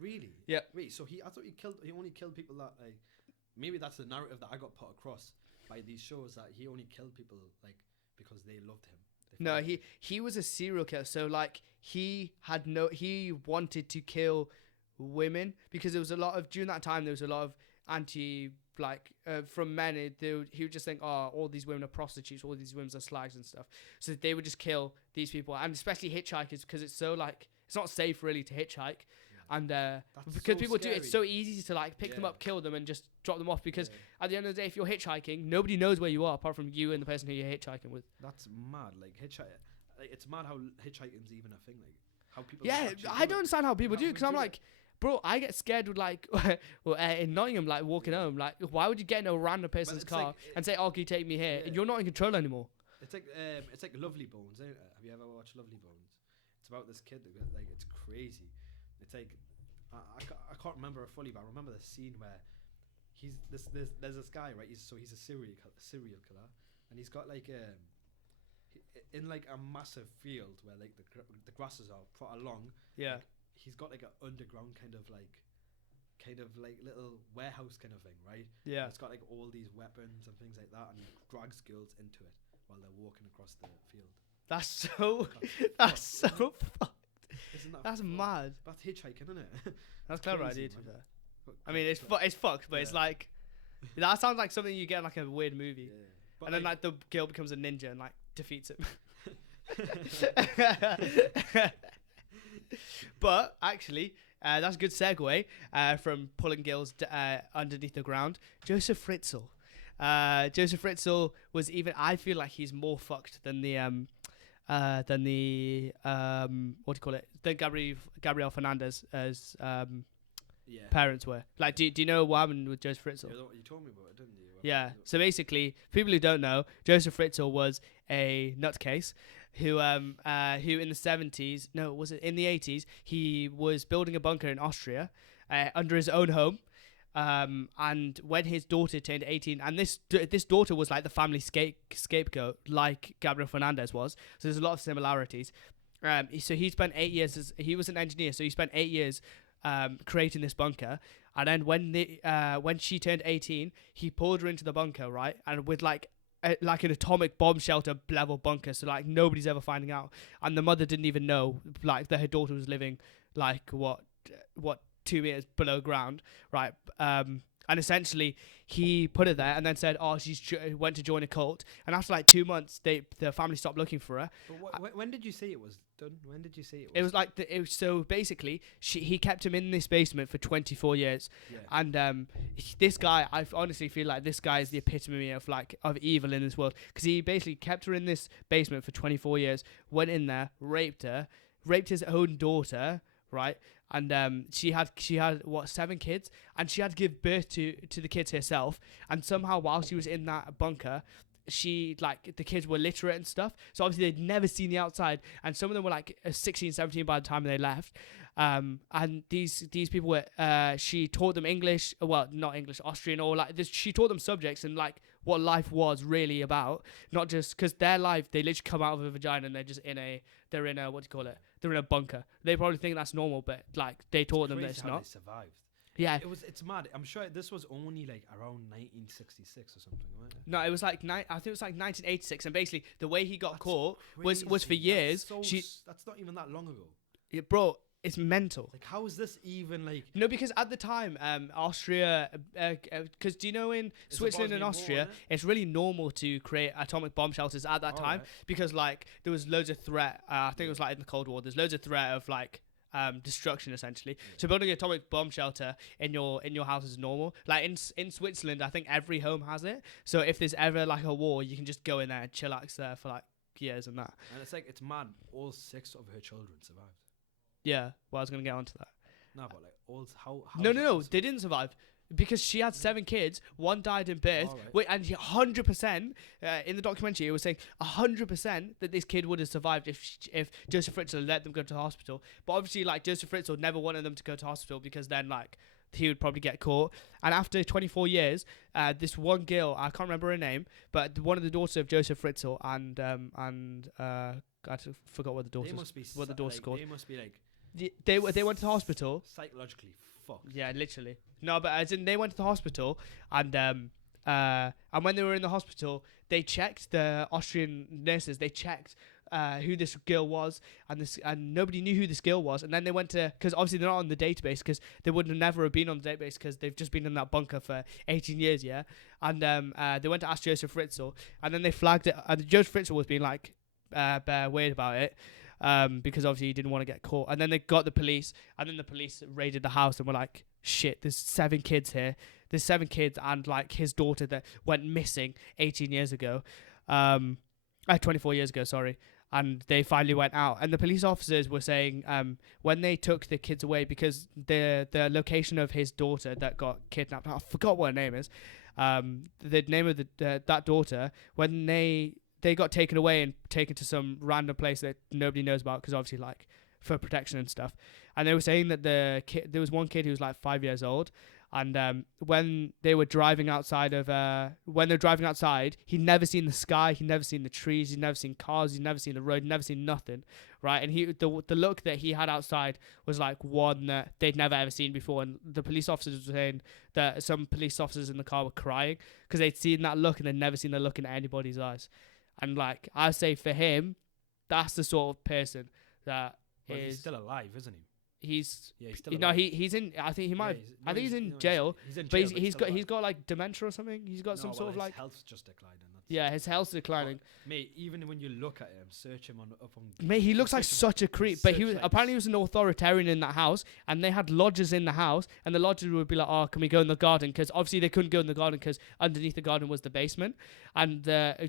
Really? Yeah. Wait, so I thought he only killed people that like, maybe that's the narrative that I got put across by these shows, that he only killed people like because they loved him. No, he was a serial killer. So like he wanted to kill women, because there was a lot of, during that time there was a lot of anti like from men. He would just think, oh, all these women are prostitutes, all these women are slags and stuff. So they would just kill these people, and especially hitchhikers, because it's so like it's not safe really to hitchhike. And because so people scary. It's so easy to like pick them up, kill them, and just drop them off. Because at the end of the day, if you're hitchhiking, nobody knows where you are apart from you and the person who you're hitchhiking with. That's mad. Like it's mad how hitchhiking's even a thing. Like how people. Yeah, I don't understand how people do it, because I'm like, bro, I get scared with like, in Nottingham, like walking home, like why would you get in a random person's car like, and say, "Oh, can you take me here?" And you're not in control anymore. It's like Lovely Bones, isn't it? Have you ever watched Lovely Bones? It's about this kid that like it's crazy. It's like I can't remember it fully, but I remember the scene where there's this guy, right? He's a serial killer, and he's got like in like a massive field where like the grasses are put along. Yeah. Like, he's got like an underground kind of like little warehouse kind of thing, right? Yeah. And it's got like all these weapons and things like that, and he drags girls into it while they're walking across the field. That's so fucked. That's mad. That's hitchhiking, isn't it? That's clever idea, to be fair. I mean, it's fucked, but it's like that sounds like something you get in like a weird movie. Yeah. But and then like the girl becomes a ninja and like defeats him. But actually, that's a good segue from pulling girls underneath the ground. Josef Fritzel. Josef Fritzel was even. I feel like he's more fucked than the what do you call it? Than Gabriel Fernandez as parents were. Like, do you know what happened with Josef Fritzel? Yeah, you told me about it, didn't you? Yeah. So basically, people who don't know, Josef Fritzel was a nutcase who in the 70s, no, was it in the 80s? He was building a bunker in Austria under his own home. And when his daughter turned 18, and this daughter was like the family scapegoat, like Gabriel Fernandez was. So there's a lot of similarities. So he spent 8 years he was an engineer. So he spent 8 years creating this bunker. And then when she turned 18, he pulled her into the bunker, right? And with like an atomic bomb shelter level bunker, so like nobody's ever finding out. And the mother didn't even know like that her daughter was living like what 2 meters below ground, right? And essentially he put her there and then said, "Oh, she's went to join a cult." And after like 2 months, the family stopped looking for her. But when did you say it was done? When did you say it was? It was like so basically he kept him in this basement for 24 years. Yeah. And this guy, I honestly feel like this guy is the epitome of evil in this world, because he basically kept her in this basement for 24 years, went in there, raped his own daughter, right? And she had 7 kids, and she had to give birth to the kids herself. And somehow while she was in that bunker, the kids were literate and stuff, so obviously they'd never seen the outside, and some of them were like 16, 17 by the time they left. And these people were she taught them English, well, not English, Austrian, or like this. She taught them subjects and like what life was really about, not just because their life, they literally come out of a vagina and they're just they're in a, what do you call it? They're in a bunker. They probably think that's normal, but like they taught them that it's not. They survived. Yeah, it's mad. I'm sure this was only like around 1966 or something, right? No, it was like I think it was like 1986, and basically the way he got caught was for years. That's not even that long ago. Yeah, bro, it's mental. Like, how is this even like? No, because at the time, Austria, because do you know in Switzerland and Austria, it's really normal to create atomic bomb shelters at that time, because like there was loads of threat. I think it was like in the Cold War. There's loads of threat of like destruction essentially. So building an atomic bomb shelter in your house is normal. Like in Switzerland, I think every home has it. So if there's ever like a war, you can just go in there and chillax there for like years and that. And it's like, it's mad. All 6 of her children survived. Yeah, well, I was gonna get onto that. No, but like, all how No, is that possible? they didn't survive. Because she had 7 kids, 1 died in birth. All right. Wait, and 100% in the documentary, it was saying 100% that this kid would have survived if Josef Fritzel let them go to the hospital. But obviously, like, Josef Fritzel never wanted them to go to hospital because then, like, he would probably get caught. And after 24 years, this one girl, I can't remember her name, but one of the daughters of Josef Fritzel and I forgot what the daughter's called. They must be like They went to the hospital. psychologically fucked. Yeah, literally. No, but as in they went to the hospital and when they were in the hospital, they checked the Austrian nurses. They checked who this girl was, and nobody knew who this girl was. And then they went to, because obviously they're not on the database, because they would have never have been on the database because they've just been in that bunker for 18 years, yeah. And they went to ask Josef Fritzel, and then they flagged it. And Josef Fritzel was being like weird about it. Because obviously he didn't want to get caught. And then they got the police, and then the police raided the house and were like, shit, there's 7 kids here. There's 7 kids and like his daughter that went missing 18 years ago. 24 years ago, sorry. And they finally went out. And the police officers were saying when they took the kids away, because the location of his daughter that got kidnapped, I forgot what her name is, the name of that daughter, when they got taken away and taken to some random place that nobody knows about, because obviously, like, for protection and stuff. And they were saying that there was one kid who was like 5 years old, and when they were driving outside, he'd never seen the sky, he'd never seen the trees, he'd never seen cars, he'd never seen the road, he'd never seen nothing, right? And the look that he had outside was like one that they'd never ever seen before. And the police officers were saying that some police officers in the car were crying because they'd seen that look and they'd never seen the look in anybody's eyes. And like I say, for him, that's the sort of person that he's still alive, isn't he? He's still alive. He's in. I think he might. I think he's in jail. He's in but jail, he's got like dementia or something. He's got some sort of like his health's just declining. His health's declining. Mate, even when you look at him, search him up on. Mate, he looks like such a creep. But apparently he was an authoritarian in that house, and they had lodgers in the house, and the lodgers would be like, "Oh, can we go in the garden?" Because obviously they couldn't go in the garden because underneath the garden was the basement, and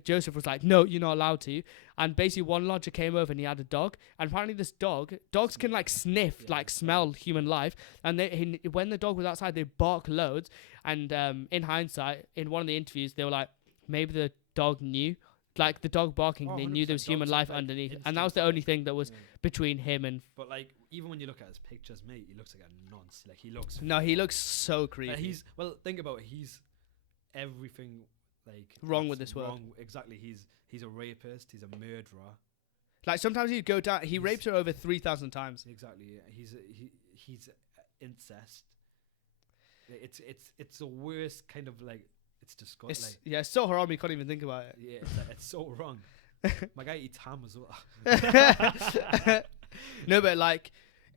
Joseph was like, "No, you're not allowed to." And basically one lodger came over and he had a dog, and apparently this dogs can like sniff, like smell human life, and when the dog was outside, they bark loads. And in hindsight, in one of the interviews, they were like, maybe the dog knew, like the dog barking, they knew there was human life underneath, and that was the only thing that was between him and. But like, even when you look at his pictures, mate, he looks like a nonce. Like he looks so creepy. Think about it. He's everything like wrong with this world. Exactly. He's a rapist. He's a murderer. Like sometimes he'd go down. He rapes her over 3,000 times. Exactly. He's incest. It's the worst kind of like. It's disgusting. It's so horrible you can't even think about it. Yeah, it's so wrong. My guy eats ham as well. No, but like,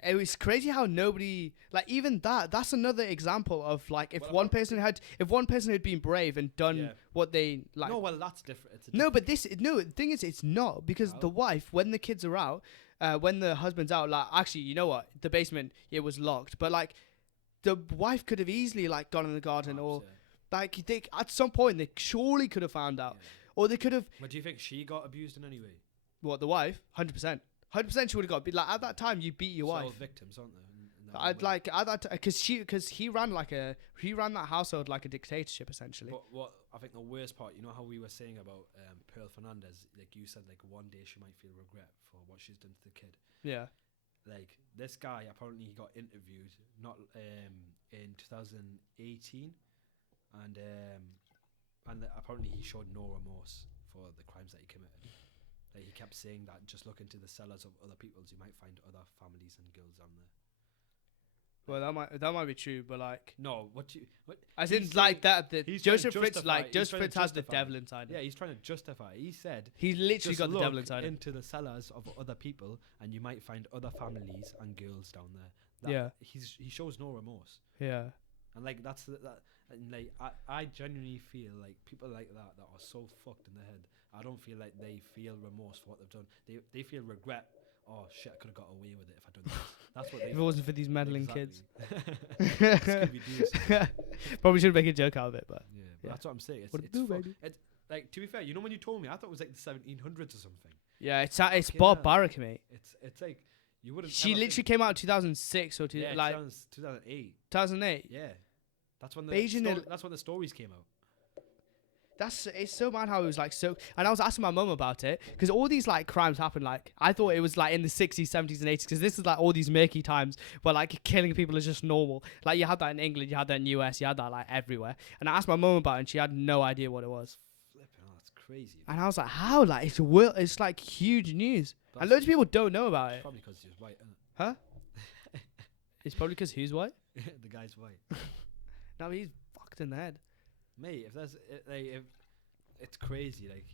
it was crazy how nobody, like, even that's another example of like, if one person had been brave and done what they like. No, well, that's different. The thing is, it's not, because the wife, when the kids are out, when the husband's out, like, actually, you know what, the basement, it was locked, but like, the wife could have easily like gone in the garden, or like at some point they surely could have found out, or they could have. But do you think she got abused in any way? What, the wife? 100%. 100% she would have got. Like at that time, you beat your wife. Victims, aren't they? I'd like at that because he ran that household like a dictatorship essentially. But what I think the worst part, you know how we were saying about Pearl Fernandez, like you said, like one day she might feel regret for what she's done to the kid. Yeah. Like this guy, apparently he got interviewed not in 2018, and apparently he showed no remorse for the crimes that he committed. Like he kept saying that just look into the cellars of other people's, you might find other families and girls on there. Well, that might be true, but like no, as in like that. Josef Fritz has the devil inside him. Yeah, he's trying to justify. He said he's literally got the devil inside him. Into the cellars of other people, and you might find other families and girls down there. He shows no remorse. Yeah, and like that's that. And like I genuinely feel like people like that are so fucked in the head. I don't feel like they feel remorse for what they've done. They feel regret. Oh shit! I could have got away with it if I'd done this. That's what they. If it wasn't for these meddling kids. Probably should make a joke out of it, but yeah. That's what I'm saying. What to do, baby? like to be fair, when you told me, I thought it was like the 1700s or something. Yeah, it's barbaric, mate. It's like you wouldn't. She literally came out in 2006 or 2008. 2008. Yeah, that's when that's when the stories came out. It's so mad how it was like so. And I was asking my mum about it because all these like crimes happen. Like I thought it was like in the 60s, 70s, and 80s because this is like all these murky times where like killing people is just normal. Like you had that in England, you had that in US, you had that like everywhere. And I asked my mum about it, and she had no idea what it was. Flipping, that's crazy. And I was like, how? Like it's like huge news, and loads of people don't know about it. Probably because he's white, isn't it? Huh? It's probably because who's white? The guy's white. No, he's fucked in the head. Mate, if it's crazy, like,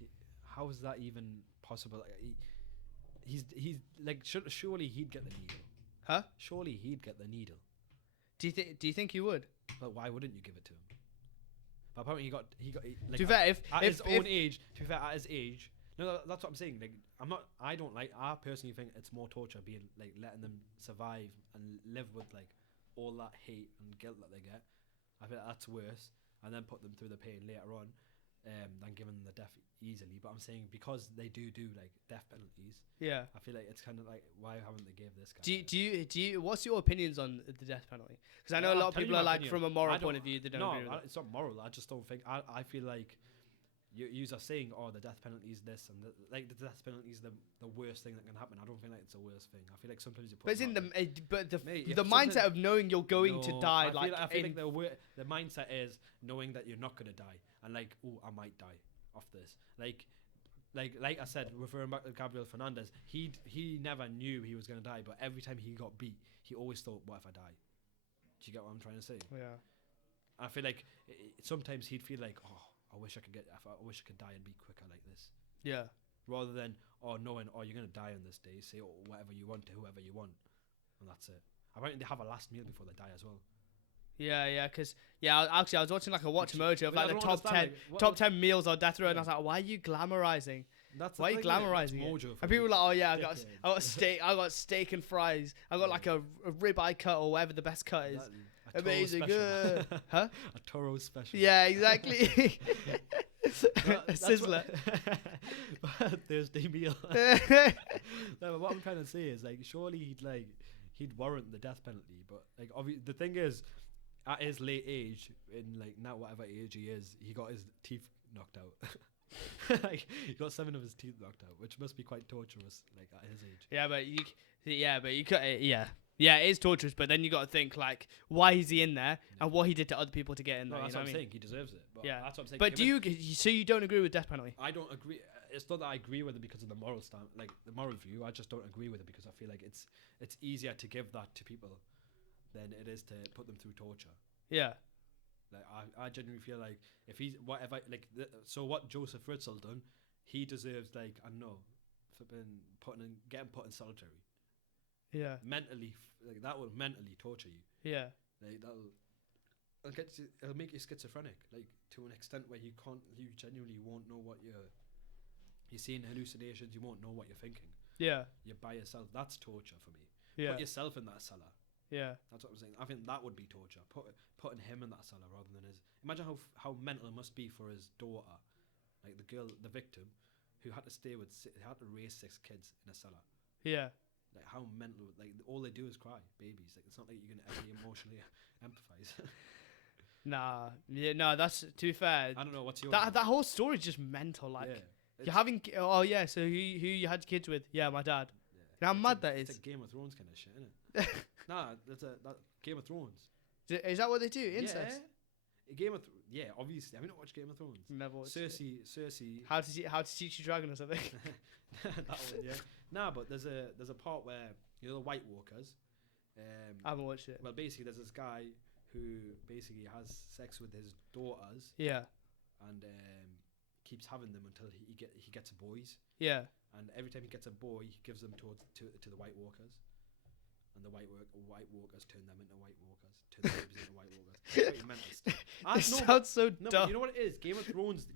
how is that even possible? Like, he's like, surely he'd get the needle. Huh? Surely he'd get the needle. Do you think you would? But why wouldn't you give it to him? But apparently he got like, to be fair, at his own age. To be fair, at his age. No, that's what I'm saying. Like, I personally think it's more torture being like letting them survive and live with like all that hate and guilt that they get. I feel like that's worse. And then put them through the pain later on, than giving them the death easily. But I'm saying because they do like death penalties. Yeah. I feel like it's kind of like, why haven't they gave this guy? Do you? What's your opinions on the death penalty? Because I know a lot of people are like, from a moral point of view, they don't agree with it. It's not moral. I just don't think. I feel like you are saying, oh, the death penalty is this, and the death penalty is the worst thing that can happen. I don't think like it's the worst thing. I feel like sometimes you put. But it's in the mindset of knowing you're going to die. I feel like the mindset is knowing that you're not gonna die, and like, oh, I might die off this. Like I said, referring back to Gabriel Fernandez, he never knew he was gonna die, but every time he got beat, he always thought, what if I die? Do you get what I'm trying to say? Yeah. I feel like sometimes he'd feel like, oh, I wish I could die and be quicker like this. Yeah. Rather than knowing, you're gonna die on this day, say whatever you want to whoever you want, and that's it. Apparently they have a last meal before they die as well. Yeah, because I was watching like a Watch Mojo of like the top 10 meals on death row, and I was like, why are you glamorizing? Why are you glamorizing it? And people were like, oh yeah, I got steak and fries. I got like a ribeye cut or whatever the best cut is. Amazing. Huh? A Toro special. Yeah, exactly. Sizzler. Thursday meal. No, but what I'm trying to say is, like, surely he'd warrant the death penalty, but like, the thing is, at his late age, in like now whatever age he is, he got his teeth knocked out. Like, he got 7 of his teeth knocked out, which must be quite torturous, like at his age. But you could, yeah, it is torturous. But then you got to think like, why is he in there, and what he did to other people to get in there. That's what I'm saying. He deserves it. But yeah, that's what I'm saying. But so you don't agree with death penalty? I don't agree. It's not that I agree with it because of the moral like the moral view. I just don't agree with it because I feel like it's easier to give that to people than it is to put them through torture. Yeah. Like I genuinely feel like if he's whatever, like, so what Josef Fritzel done, he deserves, like, I don't know, getting put in solitary. Yeah. Mentally, like, that will mentally torture you. Yeah. Like, it'll make you schizophrenic, like, to an extent where you genuinely won't know what you're seeing hallucinations. You won't know what you're thinking. Yeah. You're by yourself. That's torture for me. Yeah. Put yourself in that cellar. Yeah. That's what I'm saying. I think that would be torture. Putting him in that cellar rather than his. Imagine how mental it must be for his daughter, like the girl, the victim, who had to had to raise 6 kids in a cellar. Yeah. Like, how mental. Like, all they do is cry, babies. Like, it's not like you're gonna ever emotionally empathize. Nah. Yeah. No. That's, to be fair. I don't know. What's your that whole story is just mental. Like, you're having. Oh yeah. So who you had kids with? Yeah, my dad. Yeah. How mad that is. It's like Game of Thrones kind of shit, isn't it? Nah, that's Game of Thrones. Is that what they do? Incest? Yeah. Obviously. Have you not watched Game of Thrones? Never watched Cersei. How to Teach Your Dragon or something. That one, yeah. Nah, but there's a part where, the White Walkers. I haven't watched it. Well, basically, there's this guy who basically has sex with his daughters. Yeah. And keeps having them until he gets boys. Yeah. And every time he gets a boy, he gives them to the White Walkers. And the White Walkers turn them into White Walkers. Turn the babies into White Walkers. Pretty mental stuff. It sounds so dumb. You know what it is? Game of Thrones,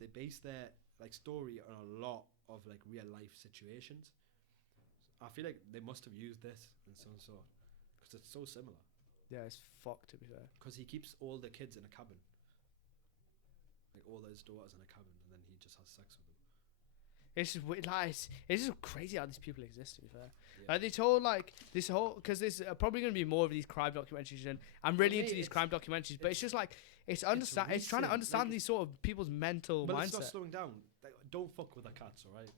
they base their, like, story on a lot of, like, real life situations. I feel like they must have used this in some sort, because it's so similar. Yeah, it's fucked, to be fair. Because he keeps all the kids in a cabin. like all his daughters in a cabin, and then he just has sex with them. It's just weird, like, it's just crazy how these people exist. To be fair, Yeah. like they told like this whole because there's probably going to be more of these crime documentaries, and I'm really into these crime documentaries. But it's just like it's trying to understand like, these sort of people's mental but mindset. it's not slowing down. Like, don't fuck with the cats, alright?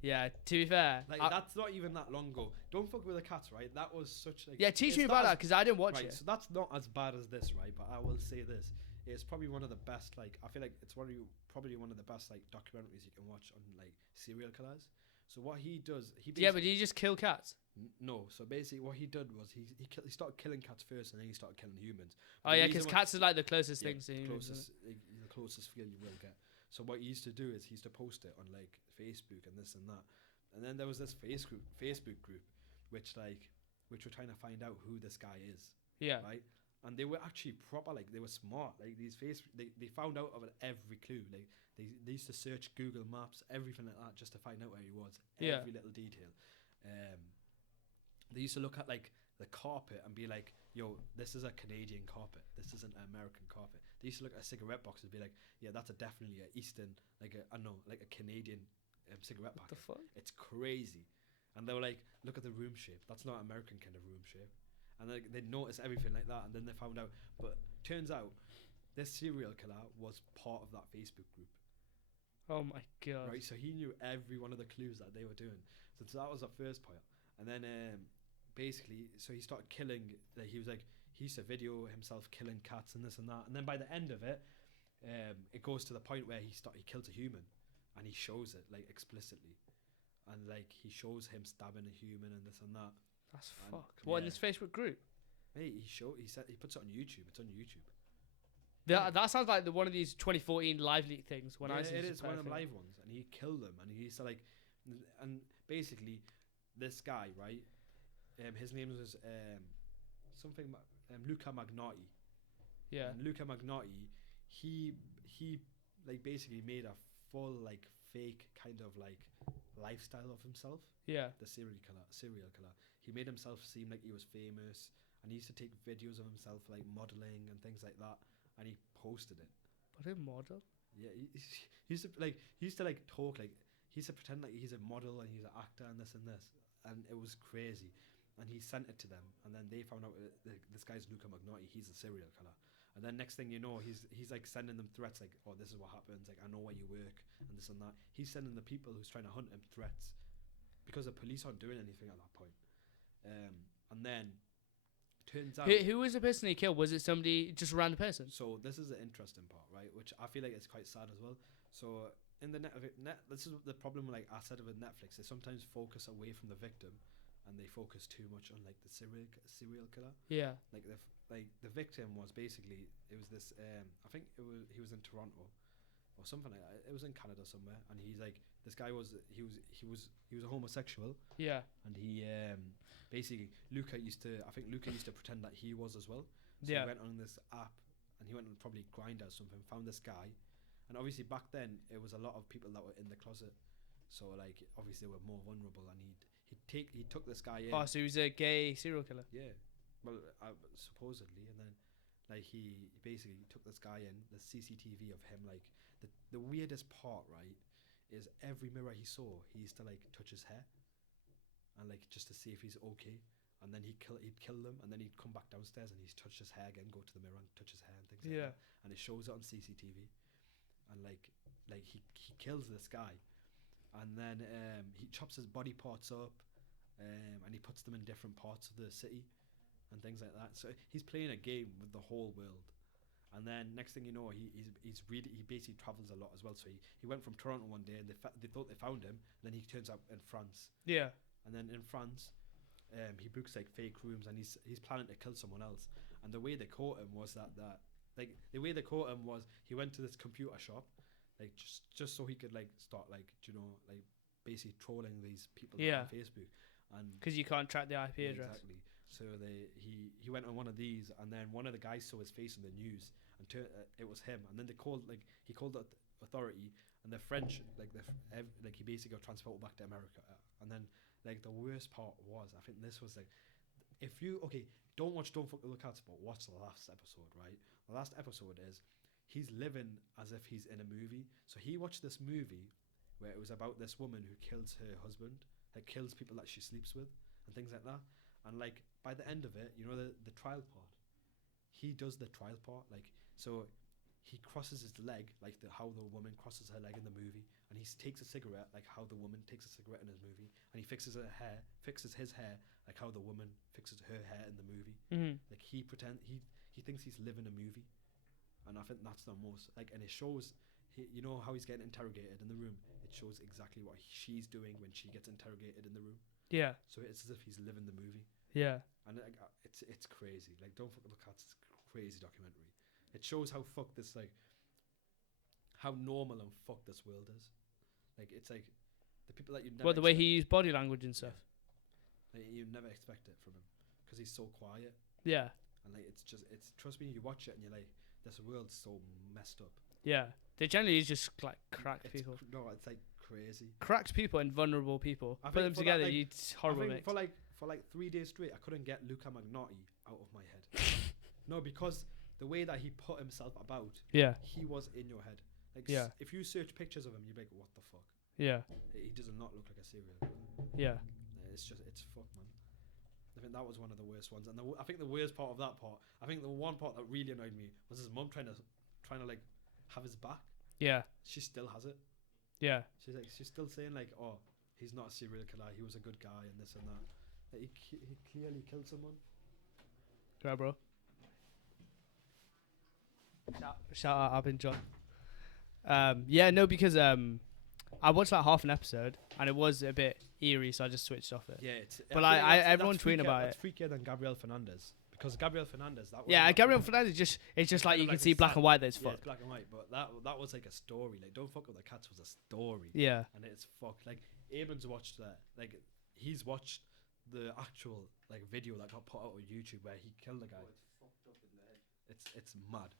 Yeah, to be fair, Like that's not even that long ago. Don't fuck with the cats, right? That was such like. Yeah, teach me about that because I didn't watch it. So that's not as bad as this, right? But I will say this: it's probably one of the best. Like, I feel like it's probably one of the best like documentaries you can watch on like serial killers. So what he does, yeah, but did he just kill cats? No. So basically, what he did was he started killing cats first, and then he started killing humans. Oh yeah, because cats are like the closest things to humans. The closest feel you will get. So what he used to do is he used to post it on like Facebook and this and that. And then there was this Facebook group, which were trying to find out who this guy is. Yeah. Right. And they were actually proper, like they were smart. Like these they found out of every clue. Like they used to search Google Maps, everything like that, just to find out where he was. Yeah. Every little detail. They used to look at like the carpet and be like, "Yo, this is a Canadian carpet. This isn't an American carpet." They used to look at a cigarette box and be like, "Yeah, that's definitely a Eastern, like a Canadian." Cigarette pack. What the fuck? It's crazy. And they were like, look at the room shape. That's not American kind of room shape. And they noticed everything like that. And then they found out. But turns out this serial killer was part of that Facebook group. Oh my god. Right. So he knew every one of the clues that they were doing. So that was the first part. And then basically, so he started killing. Like he used to video himself killing cats and this and that. And then by the end of it, it goes to the point where he kills a human. And he shows it like explicitly, and like he shows him stabbing a human and this and that. That's fucked. What in this Facebook group? Hey, he puts it on YouTube. It's on YouTube. That sounds like one of these 2014 live leak things. When I see it is one of the live ones, and he killed them, and he used to like, and basically, this guy, right? His name was something Luca Magnotti. Yeah. And Luca Magnotti, he like basically made a full like fake kind of like lifestyle of himself. Yeah. The serial killer. He made himself seem like he was famous, and he used to take videos of himself like modeling and things like that, and he posted it. But a model? Yeah, he used to talk like he used to pretend like he's a model and he's an actor and this, and it was crazy. And he sent it to them, and then they found out this guy's Luca Magnotti. He's a serial killer. And then next thing you know, he's like sending them threats like, "Oh, this is what happens. Like, I know where you work and this and that." He's sending the people who's trying to hunt him threats because the police aren't doing anything at that point. And then turns out, who was the person he killed? Was it somebody just a random person? So this is the interesting part, right? Which I feel like is quite sad as well. So in the this is the problem. Like I said with Netflix, they sometimes focus away from the victim, and they focus too much on like the serial killer. Yeah. Like the victim was basically, it was this I think he was in Toronto or something like that. It was in Canada somewhere, and he's like, this guy was a homosexual. Yeah. And he basically Luca used to pretend that he was as well. So Yeah. he went on this app, and he went on probably Grindr or something, found this guy, and obviously back then it was a lot of people that were in the closet, so like obviously they were more vulnerable, and he took this guy in. Oh, so he was a gay serial killer. Yeah. Well, supposedly, and then like he basically took this guy in, the CCTV of him. Like the weirdest part, right, is every mirror he saw, he used to like touch his hair, and like just to see if he's okay. And then he'd kill them, and then he'd come back downstairs and he'd touch his hair again, go to the mirror and touch his hair and things like that. And it shows it on CCTV, and like he kills this guy, and then he chops his body parts up, and he puts them in different parts of the city and things like that. So he's playing a game with the whole world. And then next thing you know, he basically travels a lot as well. So he went from Toronto one day, and they thought they found him, and then he turns up in France. Yeah. And then in France, he books like fake rooms, and he's planning to kill someone else. And the way they caught him was he went to this computer shop, like just so he could like start like basically trolling these people on Facebook. And because you can't track the IP address. Exactly. So he went on one of these, and then one of the guys saw his face in the news, and it was him. And then he called the authority, and the French he basically got transported back to America. And then like the worst part was, I think this was like, if you don't fuck with the cats, but watch the last episode, right? The last episode is he's living as if he's in a movie. So he watched this movie where it was about this woman who kills her husband, like kills people that she sleeps with and things like that. And like by the end of it, you know, the trial part, he does the trial part, like, so he crosses his leg like how the woman crosses her leg in the movie, and he takes a cigarette like how the woman takes a cigarette in his movie, and he fixes his hair like how the woman fixes her hair in the movie. Like he thinks he's living a movie, and I think that's the most like, and it shows. You know how he's getting interrogated in the room? It shows exactly what she's doing when she gets interrogated in the room. Yeah. So it's as if he's living the movie. Yeah. And like, it's crazy. Like, Don't Fuck with the Cats is a crazy documentary. It shows how fucked this, like, how normal and fucked this world is. Like, it's like the people that you never. Well, the way he used body language and stuff. Yeah. Like, you never expect it from him because he's so quiet. Yeah. And like, trust me, you watch it and you're like, this world's so messed up. Yeah. They generally just like cracked people. It's like crazy. Cracked people and vulnerable people. Put them together, that, like, it's horrible mix. For like 3 days straight, I couldn't get Luca Magnotti out of my head. No, because the way that he put himself about, he was in your head. Like, if you search pictures of him, you'd be like, what the fuck? Yeah. He does not look like a serial killer. Yeah. It's fucked, man. I think that was one of the worst ones, and I think the worst part of that part, I think the one part that really annoyed me was his mum trying to like have his back. Yeah. She still has it. Yeah. She's still saying like, oh, he's not a serial killer. He was a good guy and this and that. Like, he clearly killed someone. Yeah, bro. Shout out, I've been John. Yeah, no, because I watched like half an episode and it was a bit eerie, so I just switched off it. Yeah, but everyone's tweeting about it. It's freakier than Gabriel Fernandez. Because Gabriel Fernandez, Gabriel Fernandez it's just like you can see black and white. That's fucked. It's black and white, but that was like a story. Like, Don't Fuck with the Cats was a story. Yeah, and it's fucked. Like, Eamon's watched that. Like, he's watched the actual like video that got put out on YouTube where he killed the guy. It's fucked up in the head. It's mad.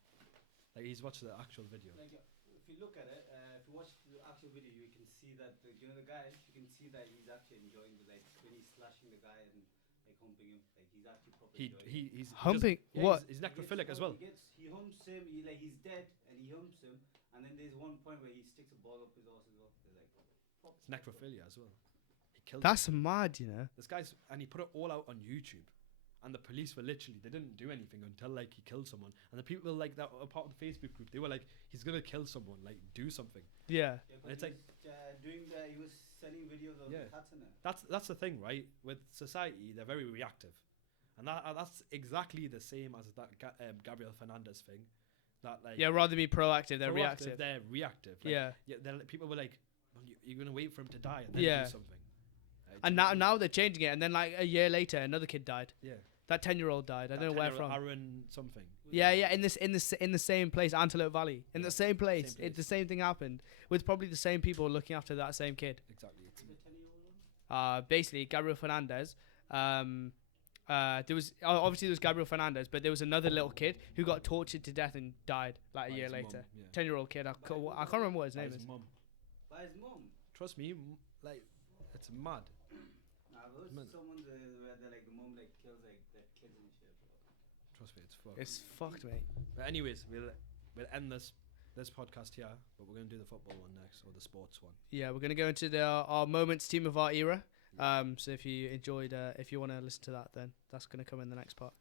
Like, he's watched the actual video. Like, if you look at it, if you watch the actual video, you can see that the guy. You can see that he's actually enjoying the, like, when he's slashing the guy and like humping him. Like, he's actually properly enjoying it. He's humping. What? He's necrophilic as well. He humps him. He's dead and he humps him. And then there's one point where he sticks a ball up his arse as well. Like, it's necrophilia as well. He killed. That's mad, you know. This guy's, and he put it all out on YouTube. And the police were literally, they didn't do anything until like he killed someone. And the people like that were part of the Facebook group, they were like, he's gonna kill someone, like, do something. Yeah. And it's like he was sending videos of the cats in it. That's the thing, right? With society, they're very reactive, and that's exactly the same as that Gabriel Fernandez thing. That, like, rather than be proactive, they're reactive. They're reactive. Like, people were like, well, you're gonna wait for him to die and then do something. And now they're changing it, and then like a year later, another kid died. Yeah. That 10-year-old died. I don't know where from. Aaron something. Yeah, in the same place, Antelope Valley, in the same place. The same thing happened with probably the same people looking after that same kid. Exactly. Basically, Gabriel Fernandez. There was obviously Gabriel Fernandez, but there was another little kid who got tortured to death and died like a year later. 10-year-old kid. I can't remember what his name is. By his mom. Trust me, like, it's mad. I've heard someone where they're like the mom like kills like their kids and shit. Trust me, it's fucked. It's fucked, mate. But anyways, we'll end this podcast here, but we're gonna do the football one next, or the sports one. Yeah, we're gonna go into our moments team of our era. So if you enjoyed, if you want to listen to that, then that's gonna come in the next part.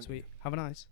Sweet. Have a nice.